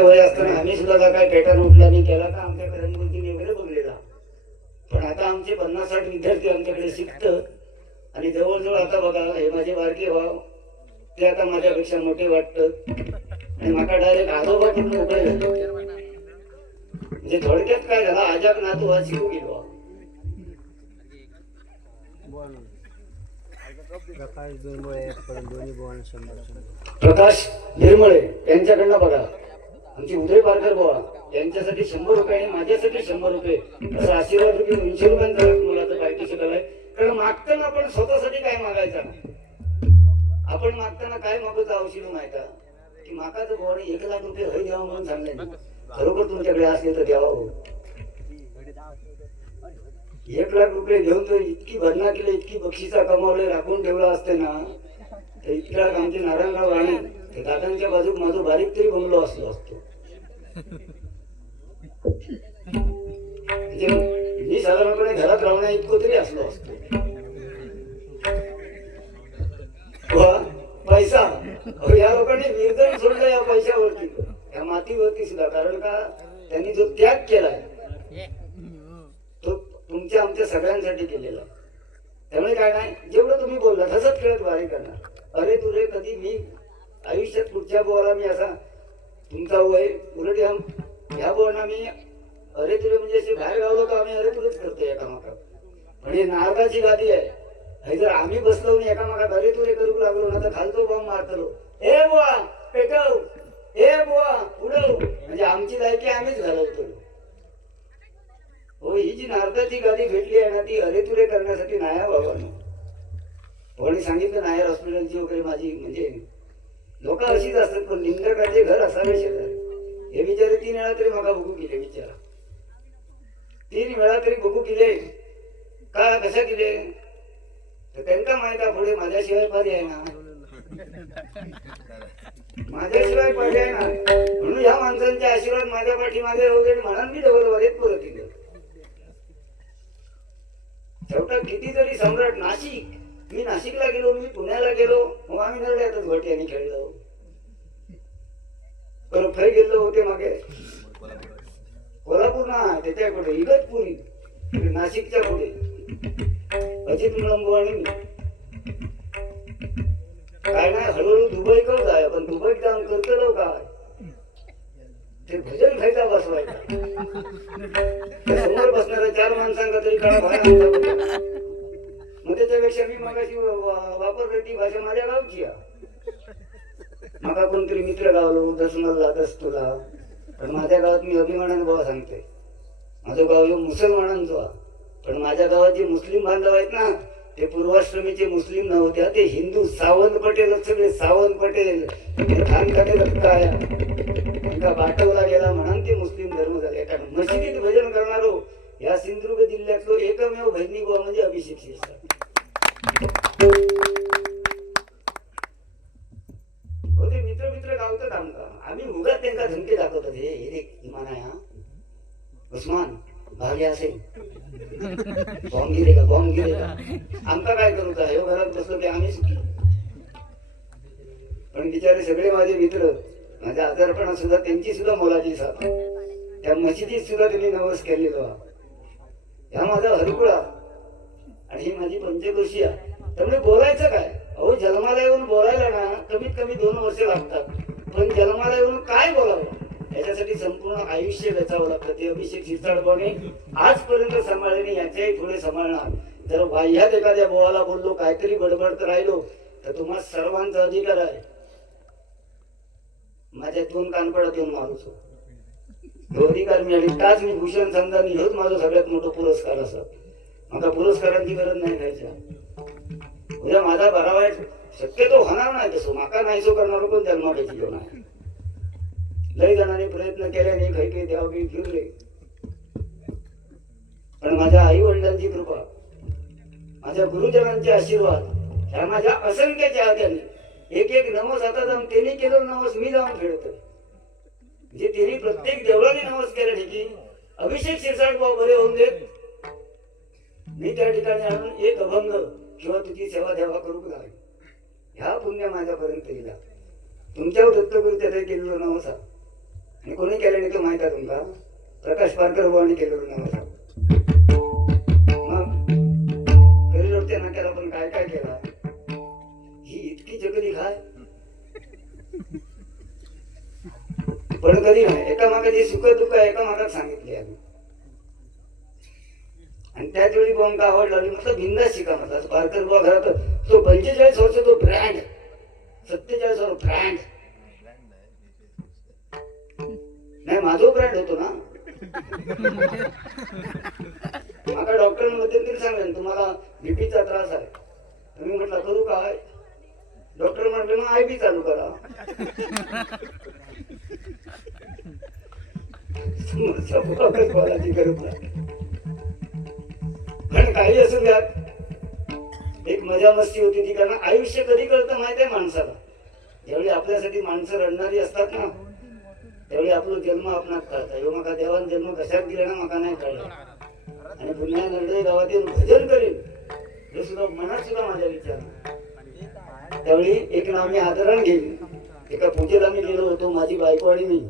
वय असताना आम्ही सुद्धा काय पॅटर्न उठला नाही केला का आमच्याकडे रंगभूमी वगैरे बघलेला. पण आता आमचे 50-60 विद्यार्थी आमच्याकडे शिकतात आणि जवळजवळ आता बघा हे माझे बारके भाव ते आता माझ्यापेक्षा मोठे वाटतात आणि मला डायरेक्ट आजोबा करून उभे झाले. म्हणजे थोडक्यात काय झाला आजाक नातू हा शिकू गेलो. प्रकाश निर्मळे यांच्याकडनं बघा आमची उदय पारकर बुवा यांच्यासाठी 100 रुपये आणि माझ्यासाठी 100 रुपये असं आशीर्वाद रुपये 200 रुपयांचा मुलाचं पार्टीशन आहे. कारण मागताना आपण स्वतःसाठी काय मागायचं, आपण मागताना काय मागत औषध माहिती की माकाचं भावाने 1 लाख रुपये हय द्यावा म्हणून सांगले. खरोखर तुमच्याकडे असले तर द्यावा हो. 1 लाख रुपये घेऊन तर इतकी भरणा केली, इतकी बक्षिसा कमावले राखून ठेवला असते ना तर इतक्या आमचे नारायणराव राणे दादांच्या बाजूक माझं बारीक तरी बंगलो असलो असतो. म्हणजे मी साधारणपणे घरात राहण्या इतकं तरी असलो असतो. पैसा या लोकांनी विरजन सोडलं या पैशावरती, या मातीवरती सुद्धा. कारण का त्यांनी जो त्याग केलाय तो तुमच्या आमच्या सगळ्यांसाठी केलेला. त्यामुळे काय नाही जेवढं तुम्ही बोलला तसंच खेळत वारी करणार. अरे तुरे कधी मी आयुष्यात पुढच्या बोला मी असा तुमचा वय उलट ह्या बोलना मी अरे तुरे म्हणजे असे बाहेर गावलो तर आम्ही अरे तुरेच करतो एकामागात. म्हणजे नारदाची गादी आहे, जर आम्ही बसलो नाही एकामागात अरे तुरे करू लागलो ना तर खालतो बॉम्ब मारतलो. ए बुवा पेटव, ए बुवा उडव, म्हणजे आमची लायकी आम्हीच घालवतो. हो ही जी नारदाची गादी भेटली आहे ना ती अरे तुरे करण्यासाठी नाही बाबांनो. कोणी सांगितलं नायर हॉस्पिटलची वगैरे माझी म्हणजे लोक अशीच असतात. पण निंदकाचे घर असावे शेजारी. हे बिचारे 3 वेळा तरी मला बघू केले, विचारा 3 वेळा तरी बघू केले का कशा केले तर त्यांना माहित आहे पुढे माझ्याशिवाय पर्याय ना, माझ्याशिवाय पर्याय ना. म्हणून ह्या माणसांचे आशीर्वाद माझ्या पाठीमागे वगैरे म्हणून मी जवळ वरेत परत दिलं. शेवटा कितीतरी सम्राट नाशिक, मी नाशिकला गेलो, मी पुण्याला गेलो, मग आम्ही नरड्यातच भट्ट्याने खेळलो. फै गेलो होते मागे कोल्हापूर ना त्याच्या पुढे इगतपुरी नाशिकच्या पुढे अजित मुलंबू आणि मी काय नाही हळूहळू दुबई करू जाय. पण दुबईत जाऊन करतो काय ते भजन खायचा बसवायचा. समोर बसणाऱ्या 4 माणसांना तरी काळा भाया. मग त्याच्यापेक्षा मी मगाशी वापरली ती भाषा माझ्या गावची आहे. मला कोणतरी मित्र गावलो दसमलला दस तुला, पण माझ्या गावात मी अभिमानाने बाबा सांगते माझं गाव हे मुसलमानांचं आहे. पण माझ्या गावात जे मुस्लिम बांधव आहेत ना ते पूर्वाश्रमीचे मुस्लिम नव्हते, ते हिंदू. सावंत पटेल सगळे सावंत पटेल काय बाटवला गेला म्हणून ते मुस्लिम धर्म झाले. कारण मशिदीत भजन करणारो या सिंधुदुर्ग जिल्ह्यातलो एकमेव भजनी बुवा म्हणजे अभिषेक शिरसाट. होते मित्र मित्र गावतात आमका, आम्ही उगाच त्यांना धमकी दाखवतात. हे इमान आहे हा उस्मान भाग्य असेल बॉम्ब गिरे का, बॉम्ब गिरे का. आमका काय करू का, हे घरात बसलो की आम्ही सुखी. पण बिचारे सगळे माझे मित्र माझ्या आजारपणात सुद्धा त्यांची सुद्धा मोलाची साथ. त्या मशिदीत सुद्धा त्यांनी नवस केलेलो. ह्या माझा हरकुळा आणि ही माझी पंचवर्षीय. त्यामुळे बोलायचं काय, अहो जन्माला येऊन बोलायला ना कमीत कमी 2 वर्ष लागतात. पण जन्माला येऊन काय बोलावं याच्यासाठी संपूर्ण आयुष्य वेचावं लागतं. ते अभिषेक शिरसाटपणे आजपर्यंत सांभाळले, याच्याही पुढे सांभाळणार. जर बाह्यात एखाद्या बोवाला बोललो काहीतरी बडबडत राहिलो तर तुम्हा सर्वांचा अधिकार आहे माझ्या 2 कानपडात येऊन मारूच. तो अधिकार मिळाली ताच मी भूषण समजा हेच माझा सगळ्यात मोठा पुरस्कार असा. मला पुरस्कारांची गरज नाही खायच्या. उद्या माझा बरा वाईट शक्यतो होणार नाही तसं, माका नाही सो करणार पण जन्मा भेटलो नाही. लई जणांनी प्रयत्न केल्याने काही काही देवाबी फिरले. पण माझ्या आई वडिलांची कृपा, माझ्या गुरुजनांचे आशीर्वाद, ह्या माझ्या असंख्य चाहत्यांनी एक एक नवस आता जाऊन त्यांनी केलं नवस मी जाऊन खेळतो. म्हणजे त्यांनी प्रत्येक देवळाने नवस केले की अभिषेक शिरसाट भाऊ बरे होऊन देत, मी त्या ठिकाणी आणून एक अभंग किंवा तुझी सेवा देवा करू लागेल. ह्या पुण्य माझ्यापर्यंत येईल. तुमच्यावर दत्तगुरु त्याने केलेलं नवसा आणि कोणी केलं नाही तो माहित आहे तुमका? प्रकाश पारकर बुवांनी केलं नव्हतं. मग घरी रोडच्या नाक्याला पण काय काय केला, ही इतकी जगली काय पण कधी नाही. एका मागे जे सुख दुःख एका मागात सांगितले आम्ही. आणि त्याच वेळी बुवांका आवड लागली, म्हटलं बिंदास शिका म्हटलं. पारकर बुवा घरात तो 45 वर्ष तो ब्रँड, 47 वर्ष ब्रँड नाही, माझा ब्रँड होतो ना. माका डॉक्टर मध्यंतरी सांगेल तुम्हाला बीपीचा त्रास आहे. तुम्ही म्हटलं करू काय? डॉक्टर म्हटले मग आय बी चालू करा. पण काही असू द्या, एक मजा मस्ती होती ती. कारण आयुष्य कधी कळतं माहिती आहे माणसाला? ज्यावेळी आपल्यासाठी माणसं रडणारी असतात ना, त्यावेळी आपला जन्म आपणात कळता. ह्यो माका देवान जन्म कशात दिला ना माका नाही कळला. आणि पुन्हा नरडे गावात येऊन भजन करीन हे सुद्धा मनात सुद्धा माझ्या विचार. त्यावेळी एक नाव मी आदरण घेईन. एका पूजेला मी गेलो होतो, माझी बायको आणि मी,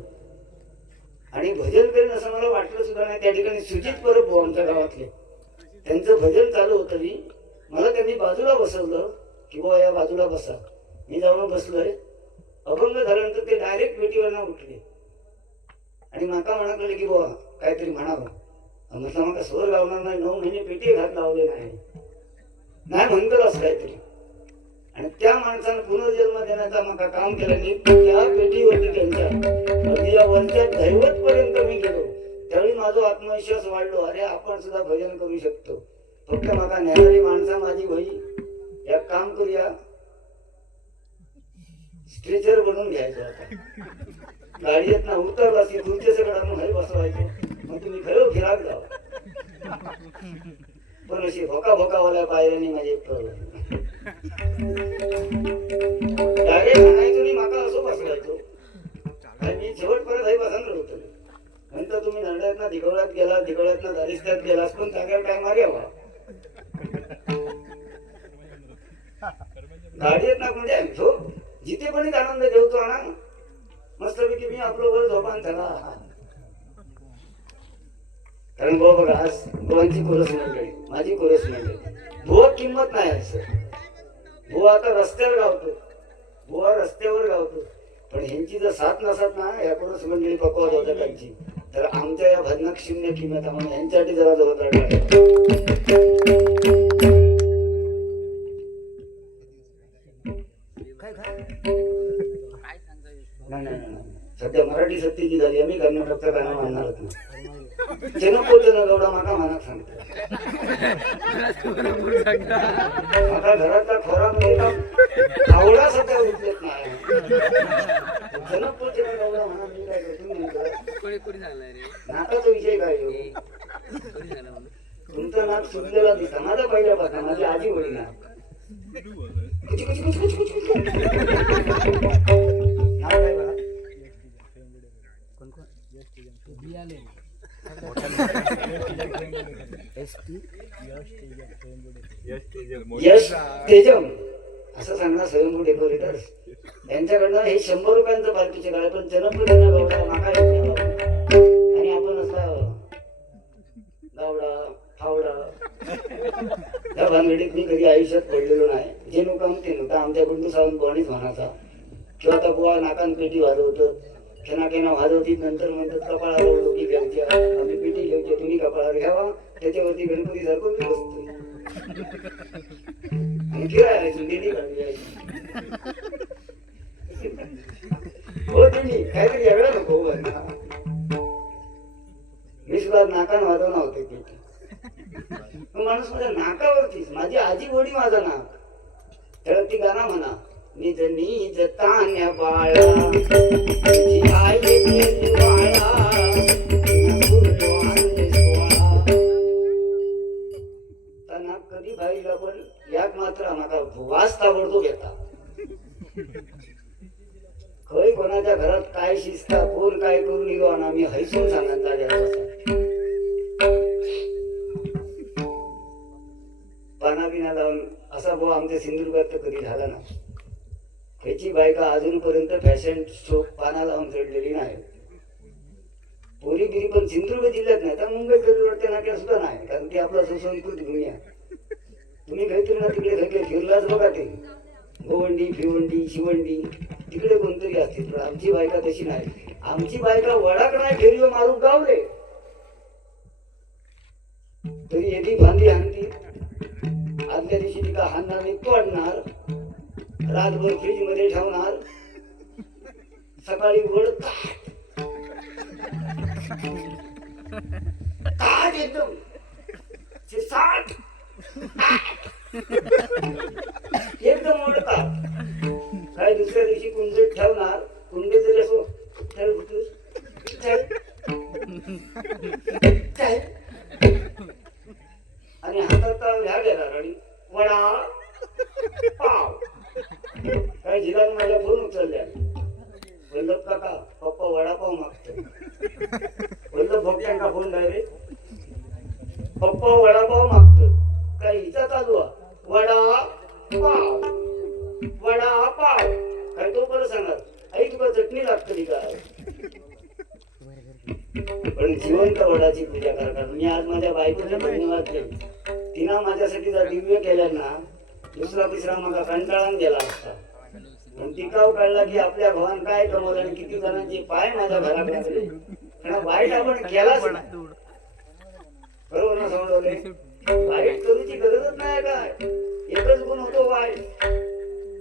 आणि भजन करीन असं मला वाटलं सुद्धा नाही. त्या ठिकाणी सुजित परब भाऊ आमच्या गावातले, त्यांचं भजन चालू होतं. मला त्यांनी बाजूला बसवलं की बुवा या बाजूला बसा. मी जाऊन बसलोय. अभंग झाल्यानंतर ते डायरेक्ट पेटीवरनं उठले आणि माका म्हणत लागले की बुवा काहीतरी म्हणावं. म्हटलं मग स्वर लावणार नाही, 9 महिने पेटी घात लावले नाही म्हणतो असं काहीतरी. आणि त्या माणसानं पुनर्जन्म देण्याचा माका काम केलं नाही. त्या पेटीवरती त्यांच्या अगदी या वरच्या दैवत पर्यंत मी गेलो. त्यावेळी माझा आत्मविश्वास वाढलो. अरे आपण सुद्धा भजन करू शकतो. फक्त माका नेणारी माणसा माझी भाई या काम करूया, स्ट्रेचर बनवून घ्यायचं. आता गाडीत ना उतरला की तुमच्या सगळं हय बसवायचं. मग तुम्ही खरं फिराक जावा. पण अशी भोकावाल्या पायऱ्याने माझे डायरेक्ट म्हणायचो आणि माका असं बसवायचो. मी शेवटपर्यंत हय बसून होतो. नंतर तुम्ही नरड्यात ना दिगवळ्यात गेला, दिगवळ्यात ना दारिस्त्यात गेलास, पण जाग्यावर काय मार्यावा गाडीत ना म्हणजे जिथे पण आनंद ठेवतो ना मस्तपैकी मी आपलं वर झोपान झाला. कारण बुवा बघा, आज बुवांची कोरस मंडळी, माझी कोरस मंडळी, बुवा किंमत नाही असं. बुवा आता रस्त्यावर गावतो, बुवा रस्त्यावर गावतो. पण ह्यांची जर साथ नसत ना या कोरस मंडळी पकवाज होत्या त्यांची, तर आमच्या या भजनाक शून्य किंमत. म्हणून यांच्यासाठी जरा जोरात नाही. सध्या मराठी सक्तीची झाली. आम्ही कर्नाटकचा गाणं म्हणणारच नाही. जनपोचन गौडा माका मनात सांगतो. माका घरातला खोरामध्ये आवडा सध्या उठलेत नाही. जनपोचन गौडा म्हणा. मी काय करतो नाकाचा विषय काय येऊ? तुमचं नाक सुटलेला दिसता. माझा पहिल्यापासून माझी आजी वडील ना यश तेजम असं सांगणार स्वयंभू डेकोरेटर्स. यांच्याकडनं हे 100 रुपयांचं पार्टीचे गाळे. पण जनप्रतिनिधी गावडा माका आणि आपण असा गावडा फावडा या भानगडीत मी कधी आयुष्यात पडलेलो नाही. जे नुका ते नुका आमच्या गुंडू सावंत बुवानीच म्हणायचा. किंवा आता बुवा नाकान पेटी वाजवतो, केना वाजवती. नंतर म्हणतात कपाळावर उडोकी घ्यायच्या, आम्ही पेटी घ्यायची, तुम्ही कपाळावर घ्यावा. त्याच्यावरती गणपती सारखं मी बसतोय आणि फिरायला डेली काढली हो. तुम्ही काहीतरी वेगळा नको. मी सुद्धा नाकान वाजवणार होते पेटी. माणूस माझ्या नाकावरतीच. माझी आजी गोडी माझं नाक. त्याला ती गाणं म्हणा, निज निज तान्या बाळा आई बाळा नाक कधी भाईला पण याक मात्र नाका वास ताबडतो घेता. खय कोणाच्या घरात काय शिस्ता, कोण काय करून निघो ना, मी हैसून सांगायचा घ्यायचा. पाना बिना लावून असा भाऊ आमच्या सिंधुदुर्गात तर कधी झाला ना. ह्याची बायका अजूनपर्यंत फॅशन शो पाना लावून चढलेली नाही. रत्नागिरी पण सिंधुदुर्ग जिल्ह्यात नाही तर मुंबई वाटते नाक्या सुद्धा नाही, कारण ती आपला सुसंस्कृत भूमी आहे. तुम्ही काहीतरी ना तिकडे सगळे फिरलाच बघा, ते गोवंडी भिवंडी शिवंडी तिकडे कोणतरी असतील, पण आमची बायका तशी नाही. आमची बायका वडाक नाही फेरीवर मारून गावले तरी येदी फांदी हाणती. आदल्या दिवशी तिका हाणणार नाही तोडणार, रातभर फ्रीज मध्ये ठेवणार, सकाळी वड काट एकदम साठ एकदम ओढतात. काय दुसऱ्या दिवशी कुंडीत ठेवणार, कुंडीत जरी असो आणि हातात ह्या घेणार आणि वडा पाव. काय जिल्हा माझ्या फोन उचलल्या, वल्लभ काका पप्पा वडापाव मागतोय. वल्लभ भक्त्यांका फोन डायरेक्ट पप्पा वडापाव मागतोय. काय हिचा चालू आहे वडा पाव वडा पाव. काय तो बरं सांगणार आई तुला चटणी लागते काय. पण जिवंत वडाची पूजा करतात. मी आज माझ्या बायकोचे धन्यवाद केले. तिनं माझ्यासाठी जर दिव्य केलं ना, दुसरा तिसरा माझा कंटाळून गेला असता. पण टिकाव कळला की आपल्या भावान काय कमवलं आणि किती जणांचे पाय माझ्या घरात लागले. वाईट आपण केलाच नाही, बरोबर ना समजवले. वाईट करूची गरजच नाही काय, एकच गुण होतो वाईट.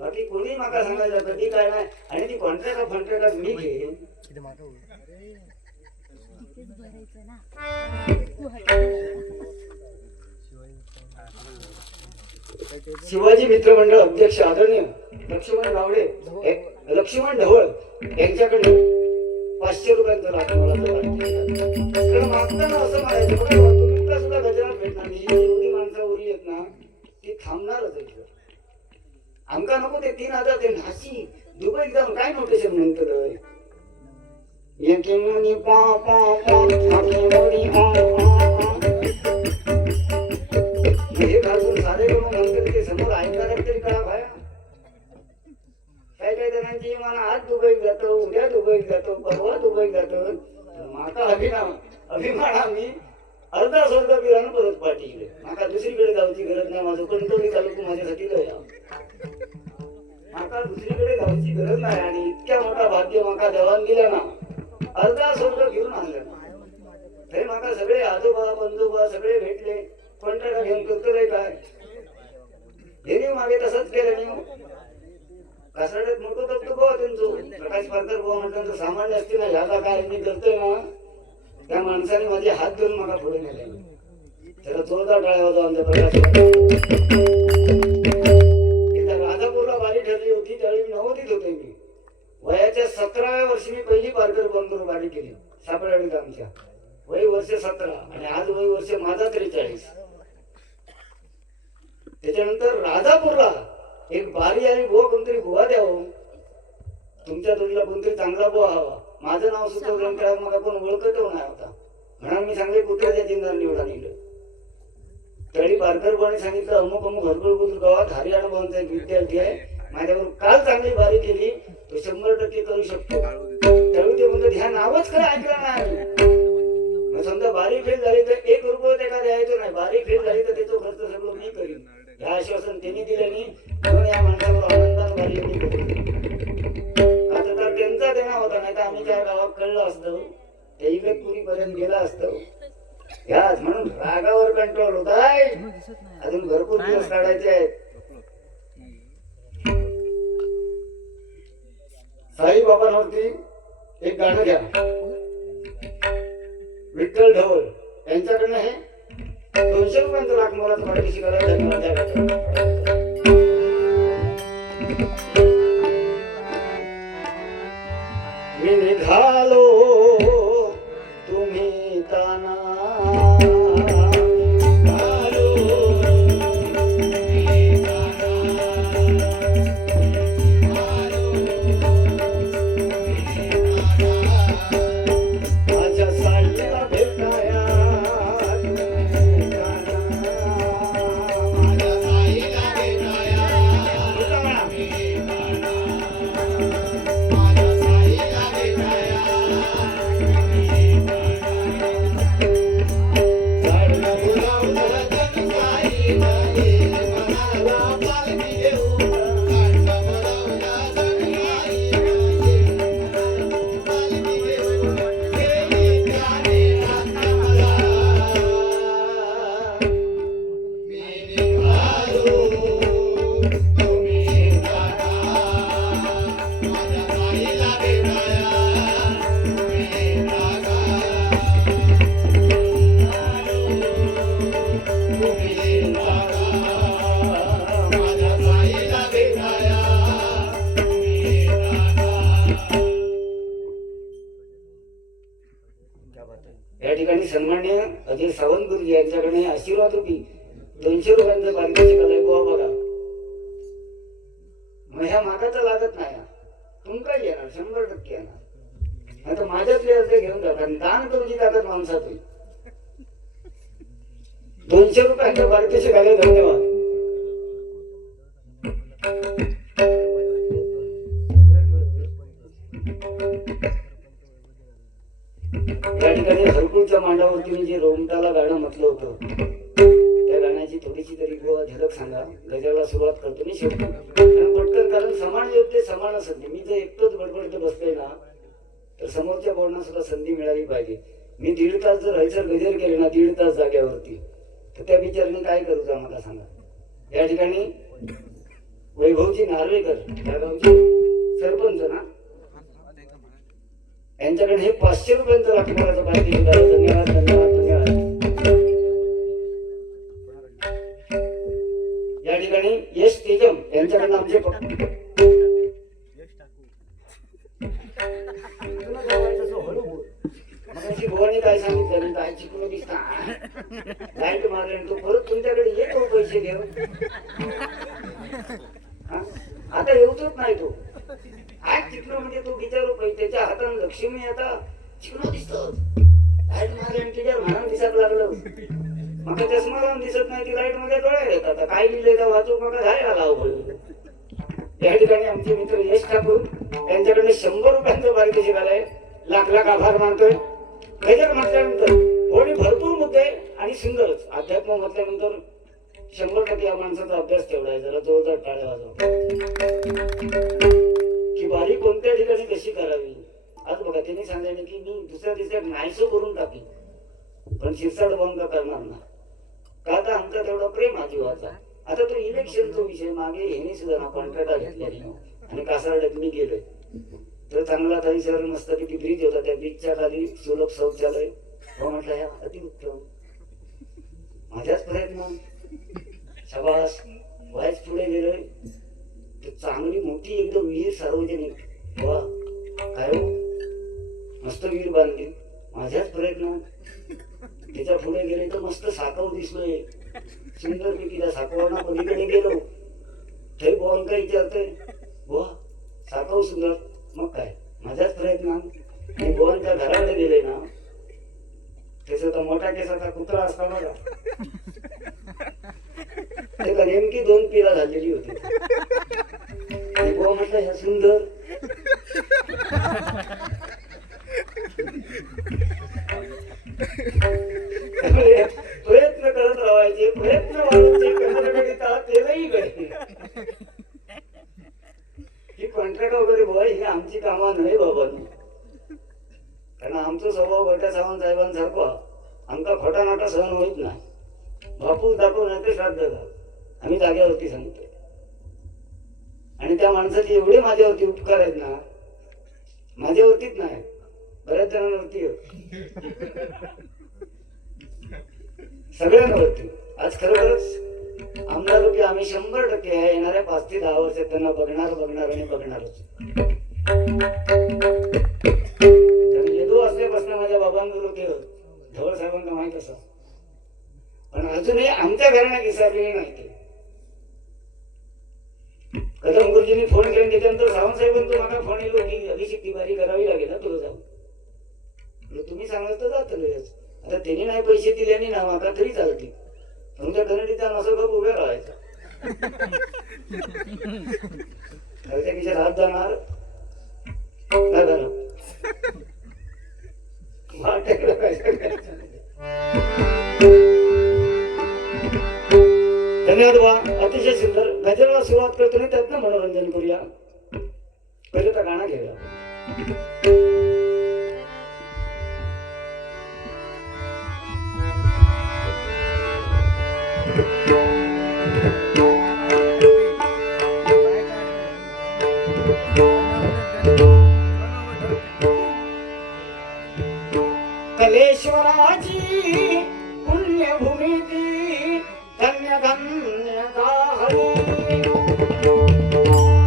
बाकी कोणी माका सांगायचं कधी काय नाही. आणि ती कॉन्ट्रॅक्ट फंट्रॅक्ट मी घे. शिवाजी मित्र मंडळ अध्यक्ष आदरणीय लक्ष्मण गावडे लक्ष्मण ढवळ यांच्याकडे 500 रुपयांचा लाख मला मागताना असं म्हणायचं बघा तुम्ही सुद्धा गजरात भेटणार नाही. एवढी माणसं उरली आहेत ना ती थांबणारच आहे. आमका नको ते 3000 ते नाशिक दुबई एकदम काय नोटेशन म्हणतो हे घालून सारे करून नंतर ते समोर ऐकणार तरी कळा भाया. काय काय जणांची मला आज दुबईत जातो, उद्या दुबईत जातो, परवा दुबईत जातो. माका अभिमान आम्ही अर्धा स्वर्ग पिरानं परत पाठीले. माका दुसरीकडे जाऊची गरज नाही. माझं कंटोली तालुका माझ्यासाठी लय माका दुसरीकडे जाऊची गरज नाही. आणि इतक्या मोठा भाग्य माका देवान दिला ना, अर्धा स्वर्ग घेऊन आणलं ना. हे माका सगळे आजोबा पंजोबा सगळे भेटले. कोणत्या घेऊन करतो रे काय हे मागे तसंच केलं नाही. कासाड्यात मोठं तत्व गोवा त्यांचं प्रकाश पारकर गोवा म्हटलं सामान्य असते ना. ह्याचा काय मी करतोय ना, त्या माणसाने माझे हात धरून मला पुढे नेले. त्याला जोरदार टाळ्या होता आमच्या प्रकाश. राजापूरला बारी ठरली होती त्यावेळी मी नवोदित होते. मी वयाच्या 17व्या वर्षी मी पहिली पारकर बंदूर बारी केली सापडावीत आमच्या. वय वर्ष 17 आणि आज वय वर्ष माझा 43. त्याच्यानंतर राजापूरला एक बारी आणि बुवा कोणतरी बुवा द्यावं. तुमच्या जोडीला कोणतरी चांगला बुवा हवा. माझं नाव सुद्धा ग्रंथात मग आपण ओळखत नाही होता म्हणून मी सांगले कुत्र्याच्या चिन्हार निवडा नेलं. त्यावेळी पारकर बुवाने सांगितलं अमुक अमुक हरकुळ बुद्रुक गावात हरियाणा भवनचा एक विद्यार्थी आहे, माझ्यावर काल चांगली बारी केली, तो 100% करू शकतो. त्यावेळी ते म्हणतात ह्या नावच खरं ऐकलं नाही. समजा बारी फेल झाली तर 1 रुपये त्याला द्यायचं नाही. बारी फेल झाली तर त्याचं खर्च सगळं मी करीन. हे आश्वासन त्यांनी दिलं नाही म्हणून या माणसावर आनंदाने बारी आता तर त्यांचा देणा होता. नाही तर आम्ही त्या गावात कळलं असतं, त्या इगतपुरी पर्यंत गेला असतं. याच म्हणून रागावर कंट्रोल होत आहे. अजून भरपूर दिवस काढायचे आहेत. साईबाबांवरती एक गाणं घ्या. विठ्ठल ढवळ यांच्याकडनं हे 200 रुपयांचं लाख मला तुम्हाला शिकायला धन्यवाद. मी निघालो तुम्ही ताना या ठिकाणी सन्मान्य अजय सावंत गुरुजी यांच्याकडे आशीर्वाद रूपी 200 रुपयांचं पारितोषिक आलंय. बुवा बघा, मग ह्या मागाचा लागत नाही, तुमका येणार 100% येणार. आता माझ्यातले अर्ज घेऊन जातात. दान करूची ताकद माणसात होईल. 200 रुपयांचं पारितोषिक आलंय. धन्यवाद. या ठिकाणी हरकुळच्या मांडावरती मी जे रोमटाला गाणं म्हटलं होतं त्या गाण्याची थोडीशी तरी झलक सांगा. गजराला सुरुवात करतो मी शेवटी पटकन, कारण समान योग्य समान संधी. मी जर एकटंच बडबडत बसलोय ना तर समोरच्या बोलणं सुद्धा संधी मिळाली पाहिजे. मी 1.5 तास जर हयसर गजर केले ना 1.5 तास जाग्यावरती, तर त्या विचाराने काय करूचा मला सांगा. या ठिकाणी वैभवजी नार्वेकर त्या गावचे सरपंच ना, यांच्याकडे हे 500 रुपयांचं राखीमाराचं पारितोषिक आहे. धन्यवाद धन्यवाद धन्यवाद. या ठिकाणी यश तेजम यांच्याकडनं आमचे मगाशी भवानी काय सांगितलं, काय चिकून दिसता लाईट मारले तो परत तुमच्याकडे येतो पैसे घेऊन. आता येऊतच नाही तो. आज चिकलो म्हणजे तो विचारू पाहिजे. त्याच्या हाताने लक्ष्मी आता चिकलो दिसतो. लाईट मारले तुझ्या भानात दिसत लागलं. मग चष्मा लावून दिसत नाही ती लाईट मध्ये डोळ्या येतात. काय लिहिलंय का वाचू मग झायला लाव. या ठिकाणी आमचे मित्र यश ठाकूर यांच्याकडे 100 रुपयांचं पारितोषिक आलंय. लाख लाख आभार मानतोय. गजर म्हटल्यानंतर होळी भरपूर मुद्दे आणि सुंदरच. अध्यात्म म्हटल्यानंतर 100% या माणसाचा अभ्यास तेवढा आहे. जरा जोरदार टाळ्या वाजवा. की बारी कोणत्या ठिकाणी कशी करावी. आज बघा त्यांनी सांगितलं की मी दुसऱ्या दिवसात नाहीसं करून टाकी, पण शिरसाड बंद करणार ना. का तर आमचा तेवढा प्रेम हा जीवाचा. आता तो इलेक्शनचा विषय मागे ह्याने सुद्धा ना कॉन्ट्रॅक्ट घेतलेली आणि कासारड्यात मी गेलोय तर चांगला काही शहर मस्तपैकी ब्रिज होता. त्या ब्रिजच्या खाली सुलभ शौचालय. हो म्हटलं ह्या अतिउत्तम. माझ्याच प्रयत्न शाबास व्हायच पुढे गेलोय. चांगली मोठी एकदम विहीर सार्वजनिक. वा काय हो, मस्त विहीर बांधली. माझ्याच प्रयत्न त्याच्या पुढे गेले तर मस्त साकव दिसलोय सुंदर पैकी. त्या साकवाना पलीकडे गेलो तरी बोल काय विचारतोय. वा साकव सुंदर. मग काय माझ्याच प्रयत्न. आणि बोल त्या घराकडे गेले ना त्याचा मोठा केसाचा कुत्रा असता बघा, त्याला नेमकी 2 पिला झालेली होती. म्हटलं ह्या सुंदर प्रयत्न करत राहायचे. प्रयत्न तेही कळते. ही कॉन्ट्रॅक्ट वगैरे बुवा ही आमची कामा नाही बाबा. कारण आमचा स्वभाव गटा सावंत साहेबांसारखा आमचा खोटा नाटा सहन होत नाही. बापूस दाखवून नाही ते श्राद्ध घाल. आम्ही जाग्यावरती सांगतो. आणि त्या माणसाचे एवढे माझ्यावरती उपकार आहेत ना, माझ्यावरतीच नाही बऱ्याच जणांवरती सगळ्यांवरती. आज खरोखरच आमदार रूपी आम्ही 100% आहे. येणाऱ्या 5 ते 10 वर्षात त्यांना बघणार आणि बघणारच. येतो असल्यापासून माझ्या बाबांबरोबर धवळ साहेबांना माहित असं, पण अजूनही आमच्या घराने विसरलेले नाही ते. कदम गुरुजींनी फोन केला त्याच्यानंतर सावंत साहेबांचं मला फोन येलो की अभिषेक तिवारी करावी लागेल ना तुला जाऊन. तुम्ही सांगत तर जात आता त्यांनी नाही पैसे दिल्याने ना माका तरी चालते. तुमच्या कन्नडीचा नसं गप उभ्या राहायचा. त्या खिशात हात जाणार काय झालं धन्यवाद बा. अतिशय सुंदर. गजराला सुरुवात करतो ना त्यातनं मनोरंजन करूया. पहिले तर गाणं घेऊया. कलेश्वराची पुण्यभूमी ती धन्य धन्य हरी.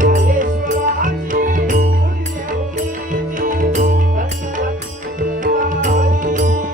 कलेश्वराची पुण्यभूमी ती धन्य धन्य हरी.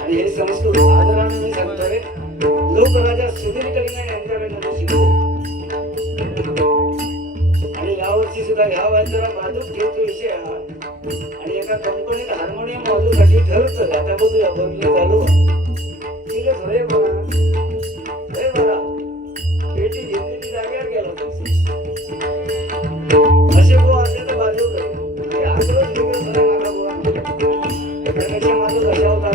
आणि हे संस्कृत आदराने मी सांगतोय लोकराजा सुधीर कलिंगा यांच्याकडनं शिकलो. आणि यावर्षी सुद्धा ह्या जरा बाजूक घेतो विषय हा. आणि एका कंपनीत हार्मोनियम वाजवण्यासाठी ठरवलं. आता बघूया बोलणे चालू ठीक आहे. होय बघा होय बघा पेटी घेतली ती जागेवर गेला असे गो असले तर बाजू करे आग्रह वेगळं झालं माझा गोवा त्यापेक्षा माझं कशा होता.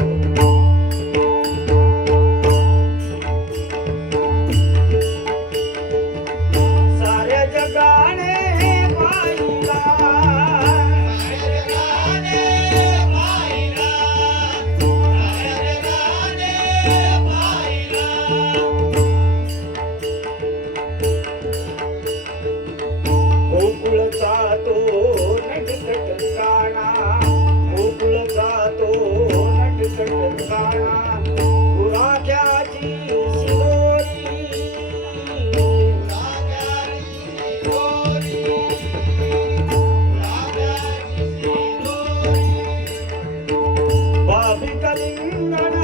साऱ्या जगाने पाहिला गोकुळचा तो नटखट काना गोकुळचा तो नटखट काना गुराख्याची बाबी कलिंगण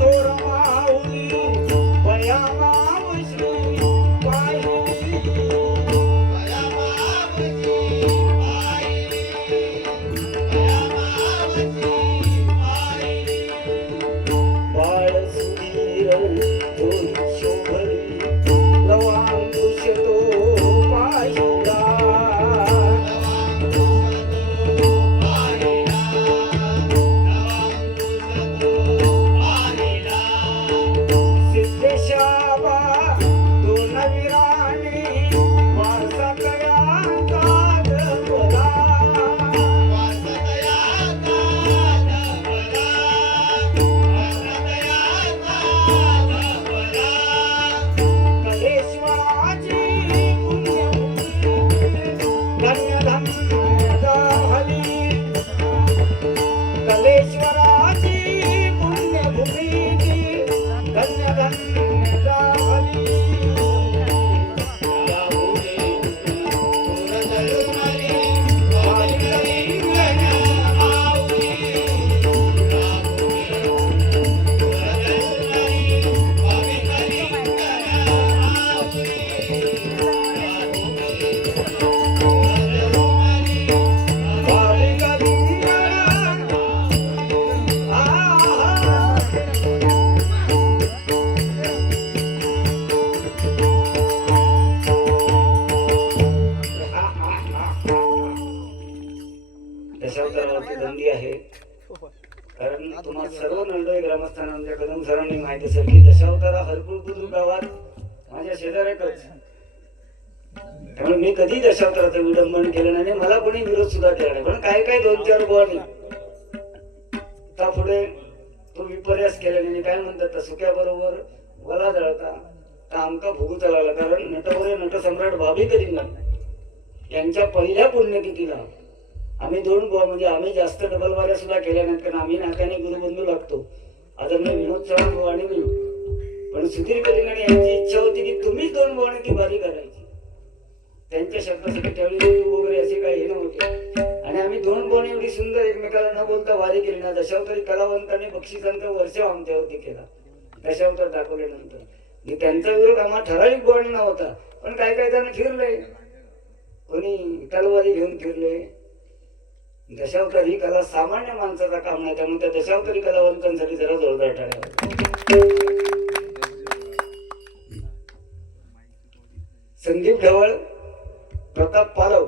तोर माऊली बया मावशी बाळ सुधीर तो शोभरी लवांकुश तो पाहिला सिद्धेशाबा दोन वीराने वारसा कयांचा जपला कलेश्वराची पुण्यभूमी धन्य धन्य कलेश्वराची पुण्यभूमी धन्य धन्य जाहली. या भूमी तुर तरुणाई बाई कलिंगण माऊली. या भूमी तुर तरुणाई बाई कलिंगण माऊली. या भूमी तुर तरुणाई बाई कलिंगण दशावतारावरती बंदी आहे. कारण तुम्हाला सर्व नंदोई ग्रामस्थांच्या कदम सरांनी माहिती असेल की दशावतारा हरकुळ बुद्रुक गावात माझ्या शेजाऱ्याकच. त्यामुळे मी कधी दशावताराचं विडंबन केलं नाही. मला कोणी विरोध सुद्धा केला नाही. पण काय काय 2-4 गोवानी त्या पुढे तो विपर्यास केल्याने काय म्हणतात सुक्या बरोबर वला जळता तर आमका भोगूचा लागला. कारण नटवरे नटसम्राट भाभी कलिंगण यांच्या पहिल्या पुण्यतिथीला आम्ही दोन बुवा, म्हणजे आम्ही जास्त डबलवाऱ्या सुद्धा केल्या नाहीत, कारण आम्ही नात्याने गुरुबंधू लागतो. आदरणीय विनोद चव्हाण बुवा आणि मी. पण सुधीर कलिंगण यांची इच्छा होती की तुम्हीच दोन बुवाने ती वारी करायची. त्यांच्या शब्दासाठी त्यावेळी YouTube वगैरे असे काही हे नव्हते. आणि आम्ही दोन बुवाने एवढी सुंदर एकमेकाला न बोलता वारी केली ना. दशावतारी कलावंतांनी बक्षिसांचा वर्षाव आमच्यावरती केला दशावतार दाखवल्यानंतर. म्हणजे त्यांचा विरोध आम्हाला ठराविक बुवाने नव्हता. पण काय काय जण फिरले, कोणी विठ्ठलवारी घेऊन फिरले. दशावतार ही कला सामान्य माणसाचा काम नाही, त्यामुळे त्या दशावतारी कलावंतांसाठी जरा जोरदार टाळ्या. संदीप ढवळ, प्रताप पालव,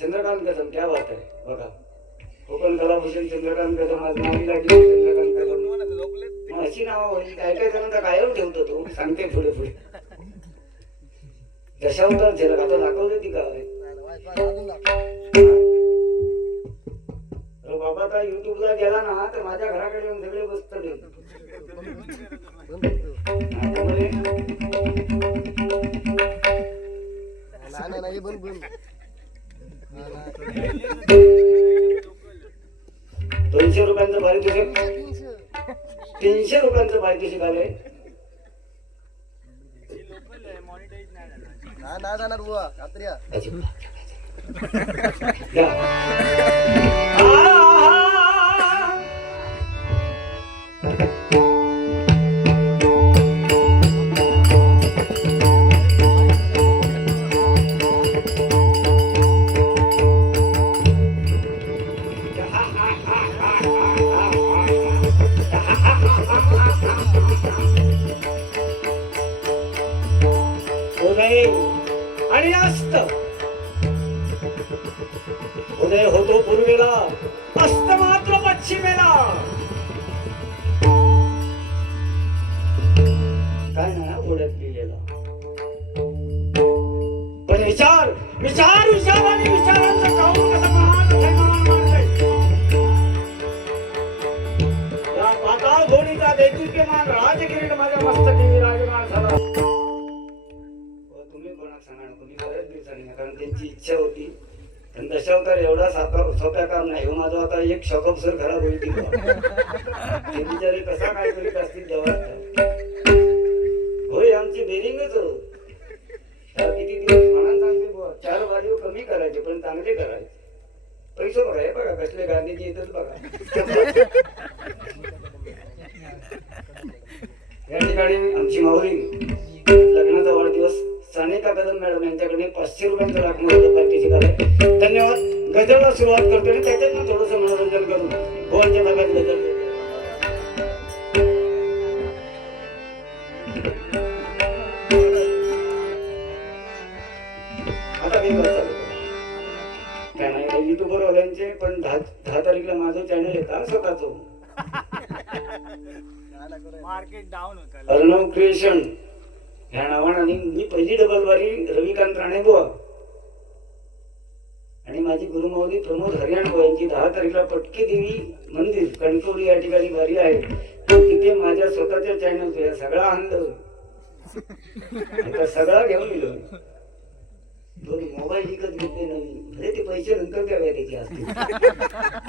चंद्रकांत कदम क्या बात आहे. बघा कोकण कलाभूषण चंद्रकांत कदम, आज नावी लागली चंद्रकांत कदम. अशी नावं होईल. काय काय जणांचा कायम ठेवतो तो, सांगते पुढे पुढे. दशावतार झलक आता दाखवले ती काय बाबा. आता युट्यूबला गेला ना तर माझ्या घराकडे येऊन सगळे बसतात. ₹200 पारितोषिक, 300 रुपयांचं पारितोषिक आलंय. नाही जाणार बुवा रात्री. आणि अस्त उदय होतो पूर्वेला, अस्त मात्र पश्चिमेला. काय नाही ओढत लिहिलेला. पण विचार विचार विचार आणि विचारांचं काऊन कसं या पाताळ घोडीचा दैदिप्यमान राजकिरीट माझ्या मस्तकी विराजमान झाला. कारण त्यांची इच्छा होती. पण दशावतार एवढा सोप्या काम नाही. माझा आता एक शॉकअप सर खराब होईल. ते बिचारे कसा काय करीत असतील जेव्हा. होय आमची बेरिंगच होत. किती दिवस म्हणून सांगते बुवा 4 वारी कमी करायचे पण चांगले करायचे. पैसे बघा, हे बघा कसले गांधीजी येतच बघा. या ठिकाणी आमची माऊली लग्नाचा वाढदिवस सानिका कदम मॅडम यांच्याकडे 500 रुपयांचं राखणार होतं पार्टीची आलंय. धन्यवाद. गजलला सुरुवात करतो आणि त्याच्यात थोडंसं मनोरंजन करून गोवांच्या भागात गजल. आता मी काय नाही युट्यूबर वाल्यांचे पण 10 तारीखला माझं चॅनल येतात स्वतःच मार्केट डाऊन होतं. अर्णव क्रिएशन ह्या नावानं. आणि मी पहिली डबलवारी रविकांत राणे बुवा आणि माझी गुरुमाऊली प्रमोद हरियाण बुवा यांची 10 तारीखला पटकी देवी मंदिर कणकवली या ठिकाणी वारी आहे. तिथे माझ्या स्वतःच्या चॅनल सगळा आणलं, सगळा घेऊन गेलो. दोन मोबाईल विकत घेतले नवीन. अरे ते पैसे नंतर द्यावे त्याची असतील.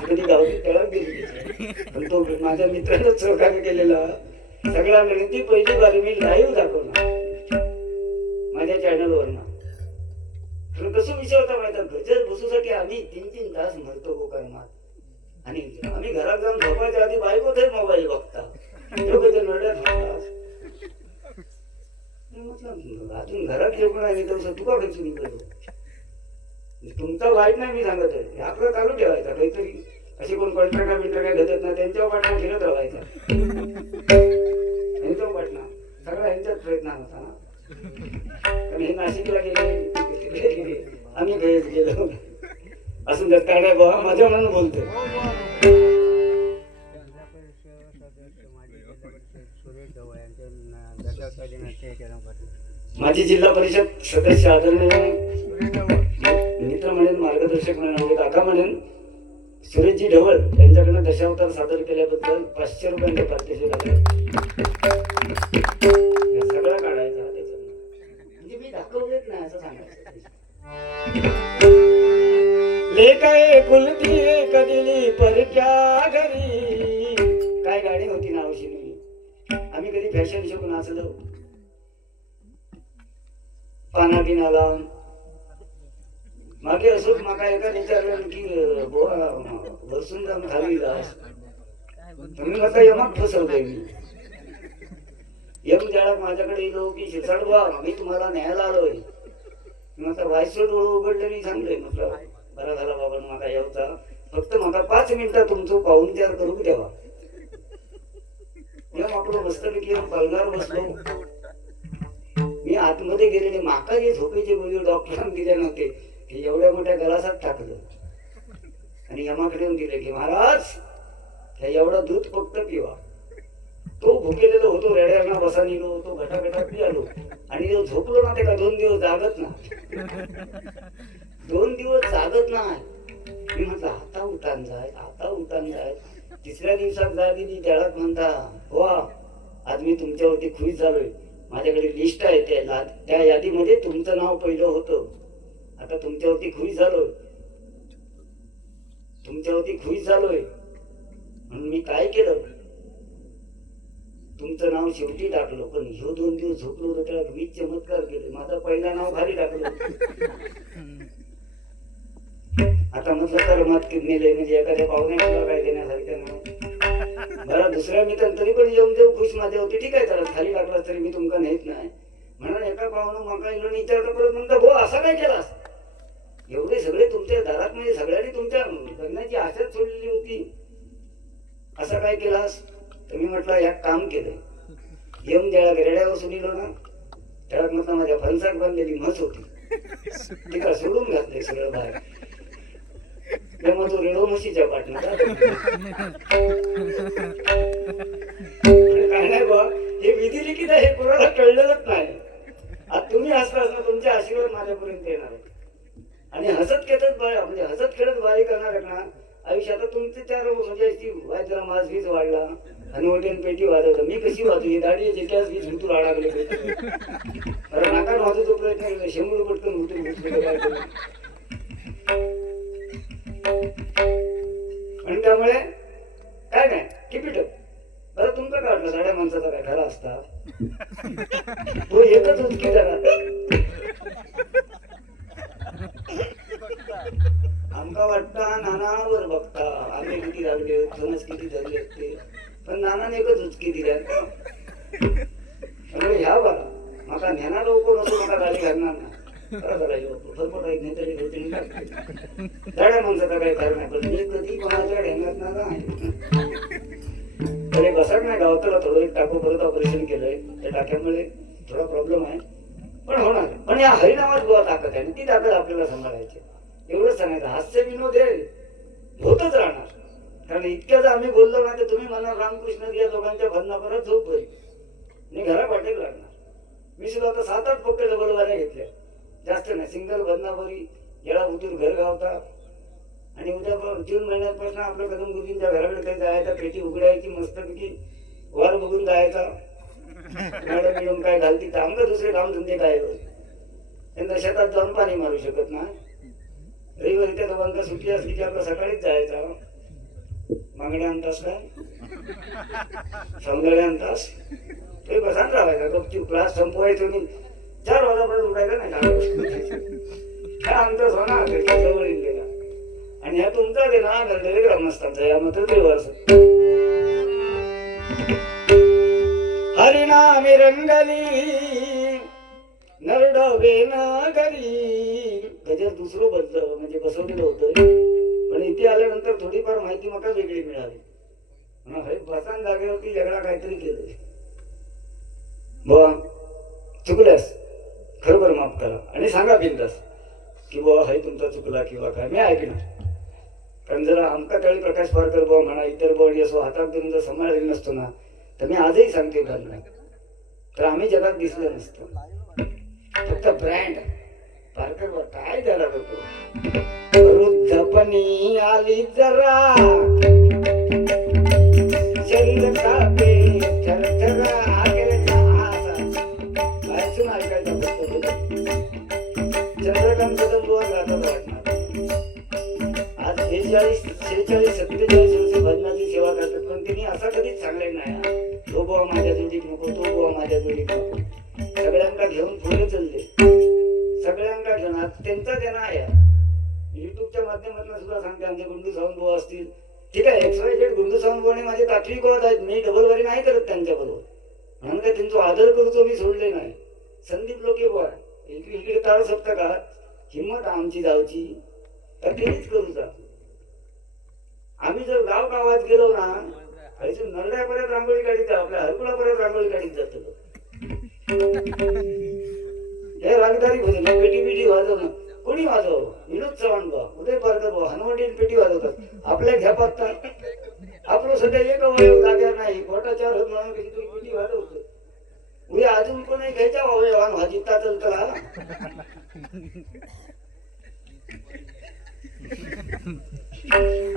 कधी गावठी त्याला गेली त्याची. पण तो माझ्या मित्रानं सहकार्य केलेला सगळा मिळून ती पहिली वारी मी लाईव्ह दाखवला माझ्या चॅनलवर ना. कसं विषय होता माहिती, गजर बसूसाठी आम्ही 3-3 तास म्हणतो गोकर्णात. आणि आम्ही घरात जाऊन झोपायच्या आधी बायको ते मोबाईल बघता. गजर नडत अजून घरात जेवण आहे तुका खर्चून निघतो. तुमचा वाईट नाही मी सांगत आहे. आपलं चालू ठेवायचा काहीतरी. असे कोण कॉन्ट्रॅक्टर बिंट्रॅक्टर घेतात ना त्यांच्यावर पाठवा फिरत राहायचा. यांच्यावर पाठना सगळा यांच्याच प्रयत्न होता ना. कारण हे नाशिकला गेले आम्ही गैस गेलो असून त्यात काय काय बाबा माझ्या म्हणून बोलतो. माझी जिल्हा परिषद सदस्य आदरणीय मित्र म्हणेन, मार्गदर्शक म्हणेन, म्हणजे काका म्हणेन सुरेशजी ढवळ यांच्याकडनं दशावतार सादर केल्याबद्दल 500 रुपयांचा पारितोषिक आलं. सगळा काढायचा त्याच्यात, म्हणजे मी दाखवलेच नाही असं सांगायचं. लेक कुलती एक दिली परक्या घरी. काय गाणी होती नावशी मी. आम्ही कधी फॅशन शो नाचलो पाना बिना लावून. मागे असोच माका एका विचारलं की बोवा बसून जाऊन खाली जास, तुम्ही आता यमात फसवतोय मी. यम ज्याला माझ्याकडे येलो की शिरसाट बा मी तुम्हाला न्यायला आलोय. म्हटलं वायसोड डोळं उघडलं मी सांगलंय. म्हटलं बरा झाला बाबा माका येऊचा, फक्त माका 5 मिनिटं तुमचं पाहुणचार करू द्यावा. यम आपलं मस्तपैकी पलंगावर बसलो. मी आतमध्ये गेलेले माका जे झोपेचे गोळी डॉक्टरांनी दिले नव्हते ते एवढ्या मोठ्या गलासात टाकलं आणि यमाकडे येऊन दिले की महाराज त्या एवढं दूध फक्त पिवा. तो भुकेलेलो होतो, रेड्यांना बसा निघलो, तो घटाघटा पियालो आणि जो झोपलो ना ते का 2 दिवस जागत ना. 2 दिवस जागत नाही. मी म्हटलं आता उठान जाय, आता उठान जाय. 3ऱ्या दिवसात जाग दिली. त्यालाच म्हणता वा आज मी तुमच्यावरती खुश झालोय. माझ्याकडे लिस्ट आहे, त्या यादीमध्ये तुमचं नाव पहिलं होतं. आता तुमच्यावरती खुश झालोय, तुमच्यावरती खुश झालोय म्हणून मी काय केलं, तुमचं नाव शेवटी टाकलं. पण ह्यो 2 दिवस झोपलो होतो त्याला मी चमत्कार केले. माझं पहिलं नाव खाली टाकलं. आता म्हटलं तर मत किडनीले म्हणजे एखाद्या पाहुण्याला काय देण्यासारखं नाही. मला दुसऱ्या मित्रां तरी पण येऊन देऊ खुश माझ्या होती. ठीक आहे त्याला खाली टाकला तरी मी तुमका नेत नाही म्हणून एका पाहुणं मका येऊन विचारता परत म्हणता हो असा काय केलास. एवढे सगळे तुमच्या दारात म्हणजे सगळ्यांनी तुमच्या लग्नाची आशाच सोडलेली होती, असं काय केलास. तर मी म्हटलं एक काम केलंय. येऊन ज्याला रेड्यावर सुनिलो ना त्याला म्हटलं माझ्या फणसात बांधलेली म्हस होती तिला सोडून घातलंय सगळं बाहेर. तेव्हा तो रेडो म्हशीच्या पाठीला काय नाही बा हे विधी लिखित आहे, हे कोणाला कळलेलंच नाही. आता तुम्ही हसलास ना तुमचे आशीर्वाद माझ्यापर्यंत येणार आहे. आणि हसत खेळत म्हणजे हसत खेळत बाई करणार ना आयुष्यात. तुमचे 4 म्हणजे वाजला माझ वीज वाढला आणि वडील पेटी वाजवता. मी कशी वाजू दाढी जेक्यास वीज भुतूर अडकले कारण नाका वाजवतो प्रयत्न केला. 100 पटकन भुतूर आणि त्यामुळे काय नाही किपिट. बरं तुमचं काय वाटलं साड्या माणसाचा काय खरा असता तो एकच उचकी झाला. आमका वाटता नानावर बघता आम्ही किती लागले समज किती धरले असते पण नानाने एकच उचकी दिल्या. ह्या बघा माका ज्ञाना लोक नसो माका गाडी घालणार ना फरफट ऐक नाही तरी झाड्या माणसाचा काही कारण नाही. पण मी कधी कोणाच्या ढेंगात नाही तरी बसाड नाही गावताला थोडं एक टाको परत ऑपरेशन केलंय. त्या टाक्यामुळे थोडा प्रॉब्लेम आहे पण होणार. पण या हरिनामात गोवा ताकद आहे आणि ती ताकद आपल्याला सांभाळायची. एवढंच सांगायचं हास्य विनोद हे होतच राहणार. कारण इतक्याच आम्ही बोललो ना तर तुम्ही म्हणा रामकृष्ण या दोघांच्या भजना परत झोप बरी आणि घरा पाठीला लागणार. मी सुद्धा आता 7-8 फक्त डबलवाऱ्या घेतल्या, जास्त नाही. सिंगल बदनापुरी येळा उठून घर गावता आणि उद्या जून महिन्यापासून आपल्या कदम गुरुजींच्या घराकडे काही जायचा. पेटी उघडायची मस्तपैकी वार बघून जायचा. मॅडम मिळून काय घालती तर आमचं दुसरे काम धंदे काय त्यांना शेतात जाऊन पाणी मारू शकत नाही. रविवारी त्या दोघांना सुट्टी असली की आपला सकाळीच जायचा. मागण्या आणतास काय सौंदर्य आणतास ते बसान राहायचा गपचूप. क्लास संपवायचो मी 4 वाजापर्यंत उठायचं नाही. हा आमचा सोना जवळ गेला आणि ह्या तुमचा दे ना घरडे ग्रामस्थांचा या मात्र देवास हरिनामी रंगली नरडवे नागरी. गजर दुसरं बदल म्हणजे बसवलेलं होतं पण इथे आल्यानंतर थोडीफार माहिती मला वेगळी मिळाली. बसान जागेवरती वेगळा काहीतरी केलं. बुवा चुकल्यास खरोबर माफ करा आणि सांगा बिंदास की बुवा हाय तुमचा चुकला किंवा काय मी ऐकणार. कारण जरा आमका त्यावेळी प्रकाश पारकर बुवा म्हणा इतर बुवा असो हातात धरून जर सांभाळलेलं नसतो ना तर मी आजही सांगते घरला तर आम्ही जगात दिसलं नसतं. फक्त ब्रँड पारकर काय द्यायला होतो वृद्धपणी आली जरा शरीर कापे थरथर आगेचा आसा ऐकून ऐकायचा फक्त चंद्रकांत कदमवर गातात वाटणार आज 46 47 वर्ष भजनाची सेवा करतात पण त्यांनी असा कधीच सांगलेलं नाही तो बुवा माझ्या जोडीत नको तो बुवा माझ्या जोडीत नको सगळ्यांना घेऊन पुढे चालले सगळ्यांना घेऊन आज त्यांचा त्यांना आहे युट्यूबच्या माध्यमातून सुद्धा सांगते आमचे गुंडू सावंत बुवा असतील ठीक आहे XYZ गुंडू सावंत बुवाने माझे तात्विक वाद आहेत मी डबलवारी नाही करत त्यांच्या बरोबर म्हणून काय त्यांचा आदर करतो मी सोडले नाही संदीप लोके बुवा इकडे टाळू शकता का हिंमत आमची जावची तर तेच करू जा आम्ही जर गाव गावात गेलो ना नरड्यापर्यंत रांगोळी काढीत आपल्या हरकुळापर्यंत रांगोळी काढीत जातो हे रागदारी भजन पेटी पेटी वाजवणं कोणी वाजव विनोद चव्हाण बा उदय पारकर बा हनुवटी पेटी वाजवतात आपल्या घ्या पाहता आपलं सध्या एक अवयव जाग्यावर नाही पोटाच्यावर होत म्हणून कशी तरी पेटी वाजवतो उद्या अजून कोणी घ्यायच्या अवयवान भाजीता चलतला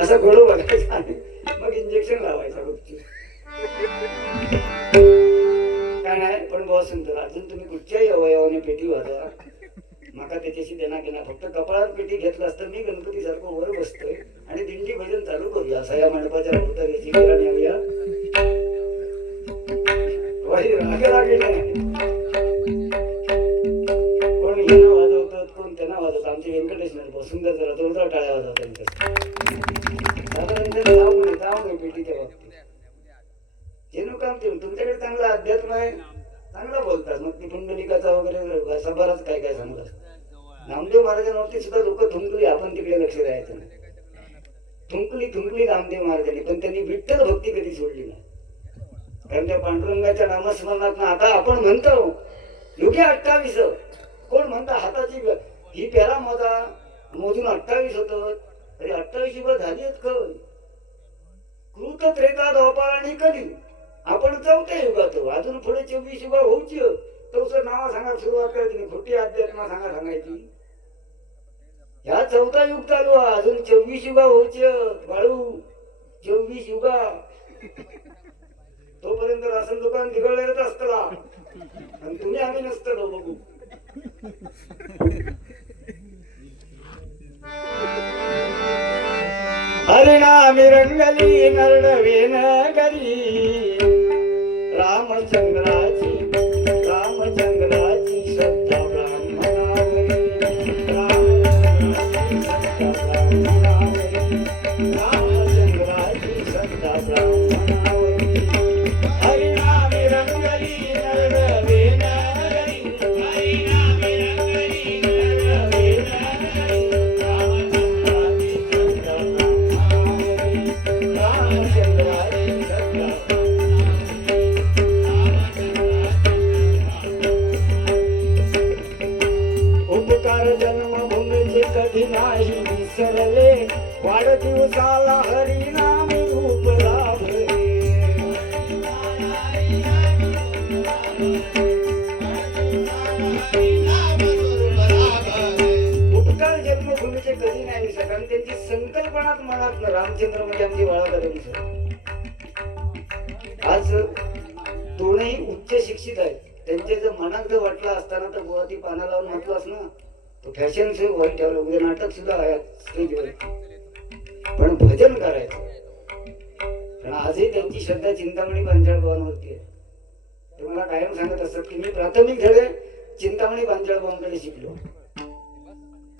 असं घोडं बघायचं आणि मग इंजेक्शन लावायचं गुपचूप काय नाही पण बहुत सुंदर अजून तुम्ही कुठच्याही अवयवाने पेटी वाजवा माका त्याच्याशी देणा घेणार फक्त कपाळात पेटी घेतला असतं मी गणपती सारखं वर बसतोय आणि दिंडी भजन चालू करूया असा या मंडपाच्या अवताराची किरण येऊया राग लागेल कोण यांना वाजवतात कोण त्यांना वाजवतात आमचे व्यंकटेश नाही सुंदर जरा जोरदार टाळ्या वाजवतात साधारण नाव नाही पेटीच्या बाबतीत जेणू काम ते तुमच्याकडे चांगला अध्यात्म आहे चांगला बोलतात मग ती पुंडलिकाचा वगैरे सभाराच काय काय सांगला नामदेव महाराजांवरती सुद्धा लोक थुंकली आपण तिकडे लक्ष द्यायचं नाही थुंकली नामदेव महाराजांनी पण त्यांनी विठ्ठल भक्ती कधी सोडली नाही कारण त्या पांडुरंगाच्या नामस्मरणात आता आपण म्हणतो योग्य 28 कोण म्हणता हाताची ही पेरा मोजा मोजून 28 होत तरी 28 युग झाली आहेत खर कृत त्रेता द्वापार आणि कली आपण 4थ्या युगात अजून पुढे 24 युग होऊची तर नावा सांगा सुरुवात करायची नाही खोटी अध्यात्मा सांगायची ह्या 4था युग चालू अजून 24 युग होऊची बाळू 24 युगा तोपर्यंत राशन दुकान दिगळलेलंच असतला आणि तुम्ही आम्ही नसतलो बघू हरिणामी रंगली नरडवे नगरी रामचंद्राची श्रद्धा ब्राह्मणावरी रामचंद्राची श्रद्धा ब्राह्मणावरी हरिणामी रंगली नरडवे नगरी हरिणामी रंगली नरडवे नगरी रामचंद्राची श्रद्धा रामचंद्राची श्रद्धा उपकार जन्मभूमीचे कधी नाही विसरले वाढदिवसाला हरिनाम रूप लाभले उपकार जन्मभूमीचे कधी नाही विसरले आणि त्यांची संकल्पनाच मनात रामचंद्र म्हणजे आमची बाळाकडे आज दोनही उच्च शिक्षित आहेत त्यांचे जर मनात जर वाटलं असताना तर बुवा ती पाना लावून म्हटलंच ना तो फॅशन शो व्हायला ठेवलं उद्या नाटक सुद्धा आहे स्टेजवर पण भजन करायचं कारण आजही त्यांची श्रद्धा चिंतामणी पांचाळ भवनावरती आहे ते मला कायम सांगत असतात की मी प्राथमिक धडे चिंतामणी पांचाळ भवनकडे शिकलो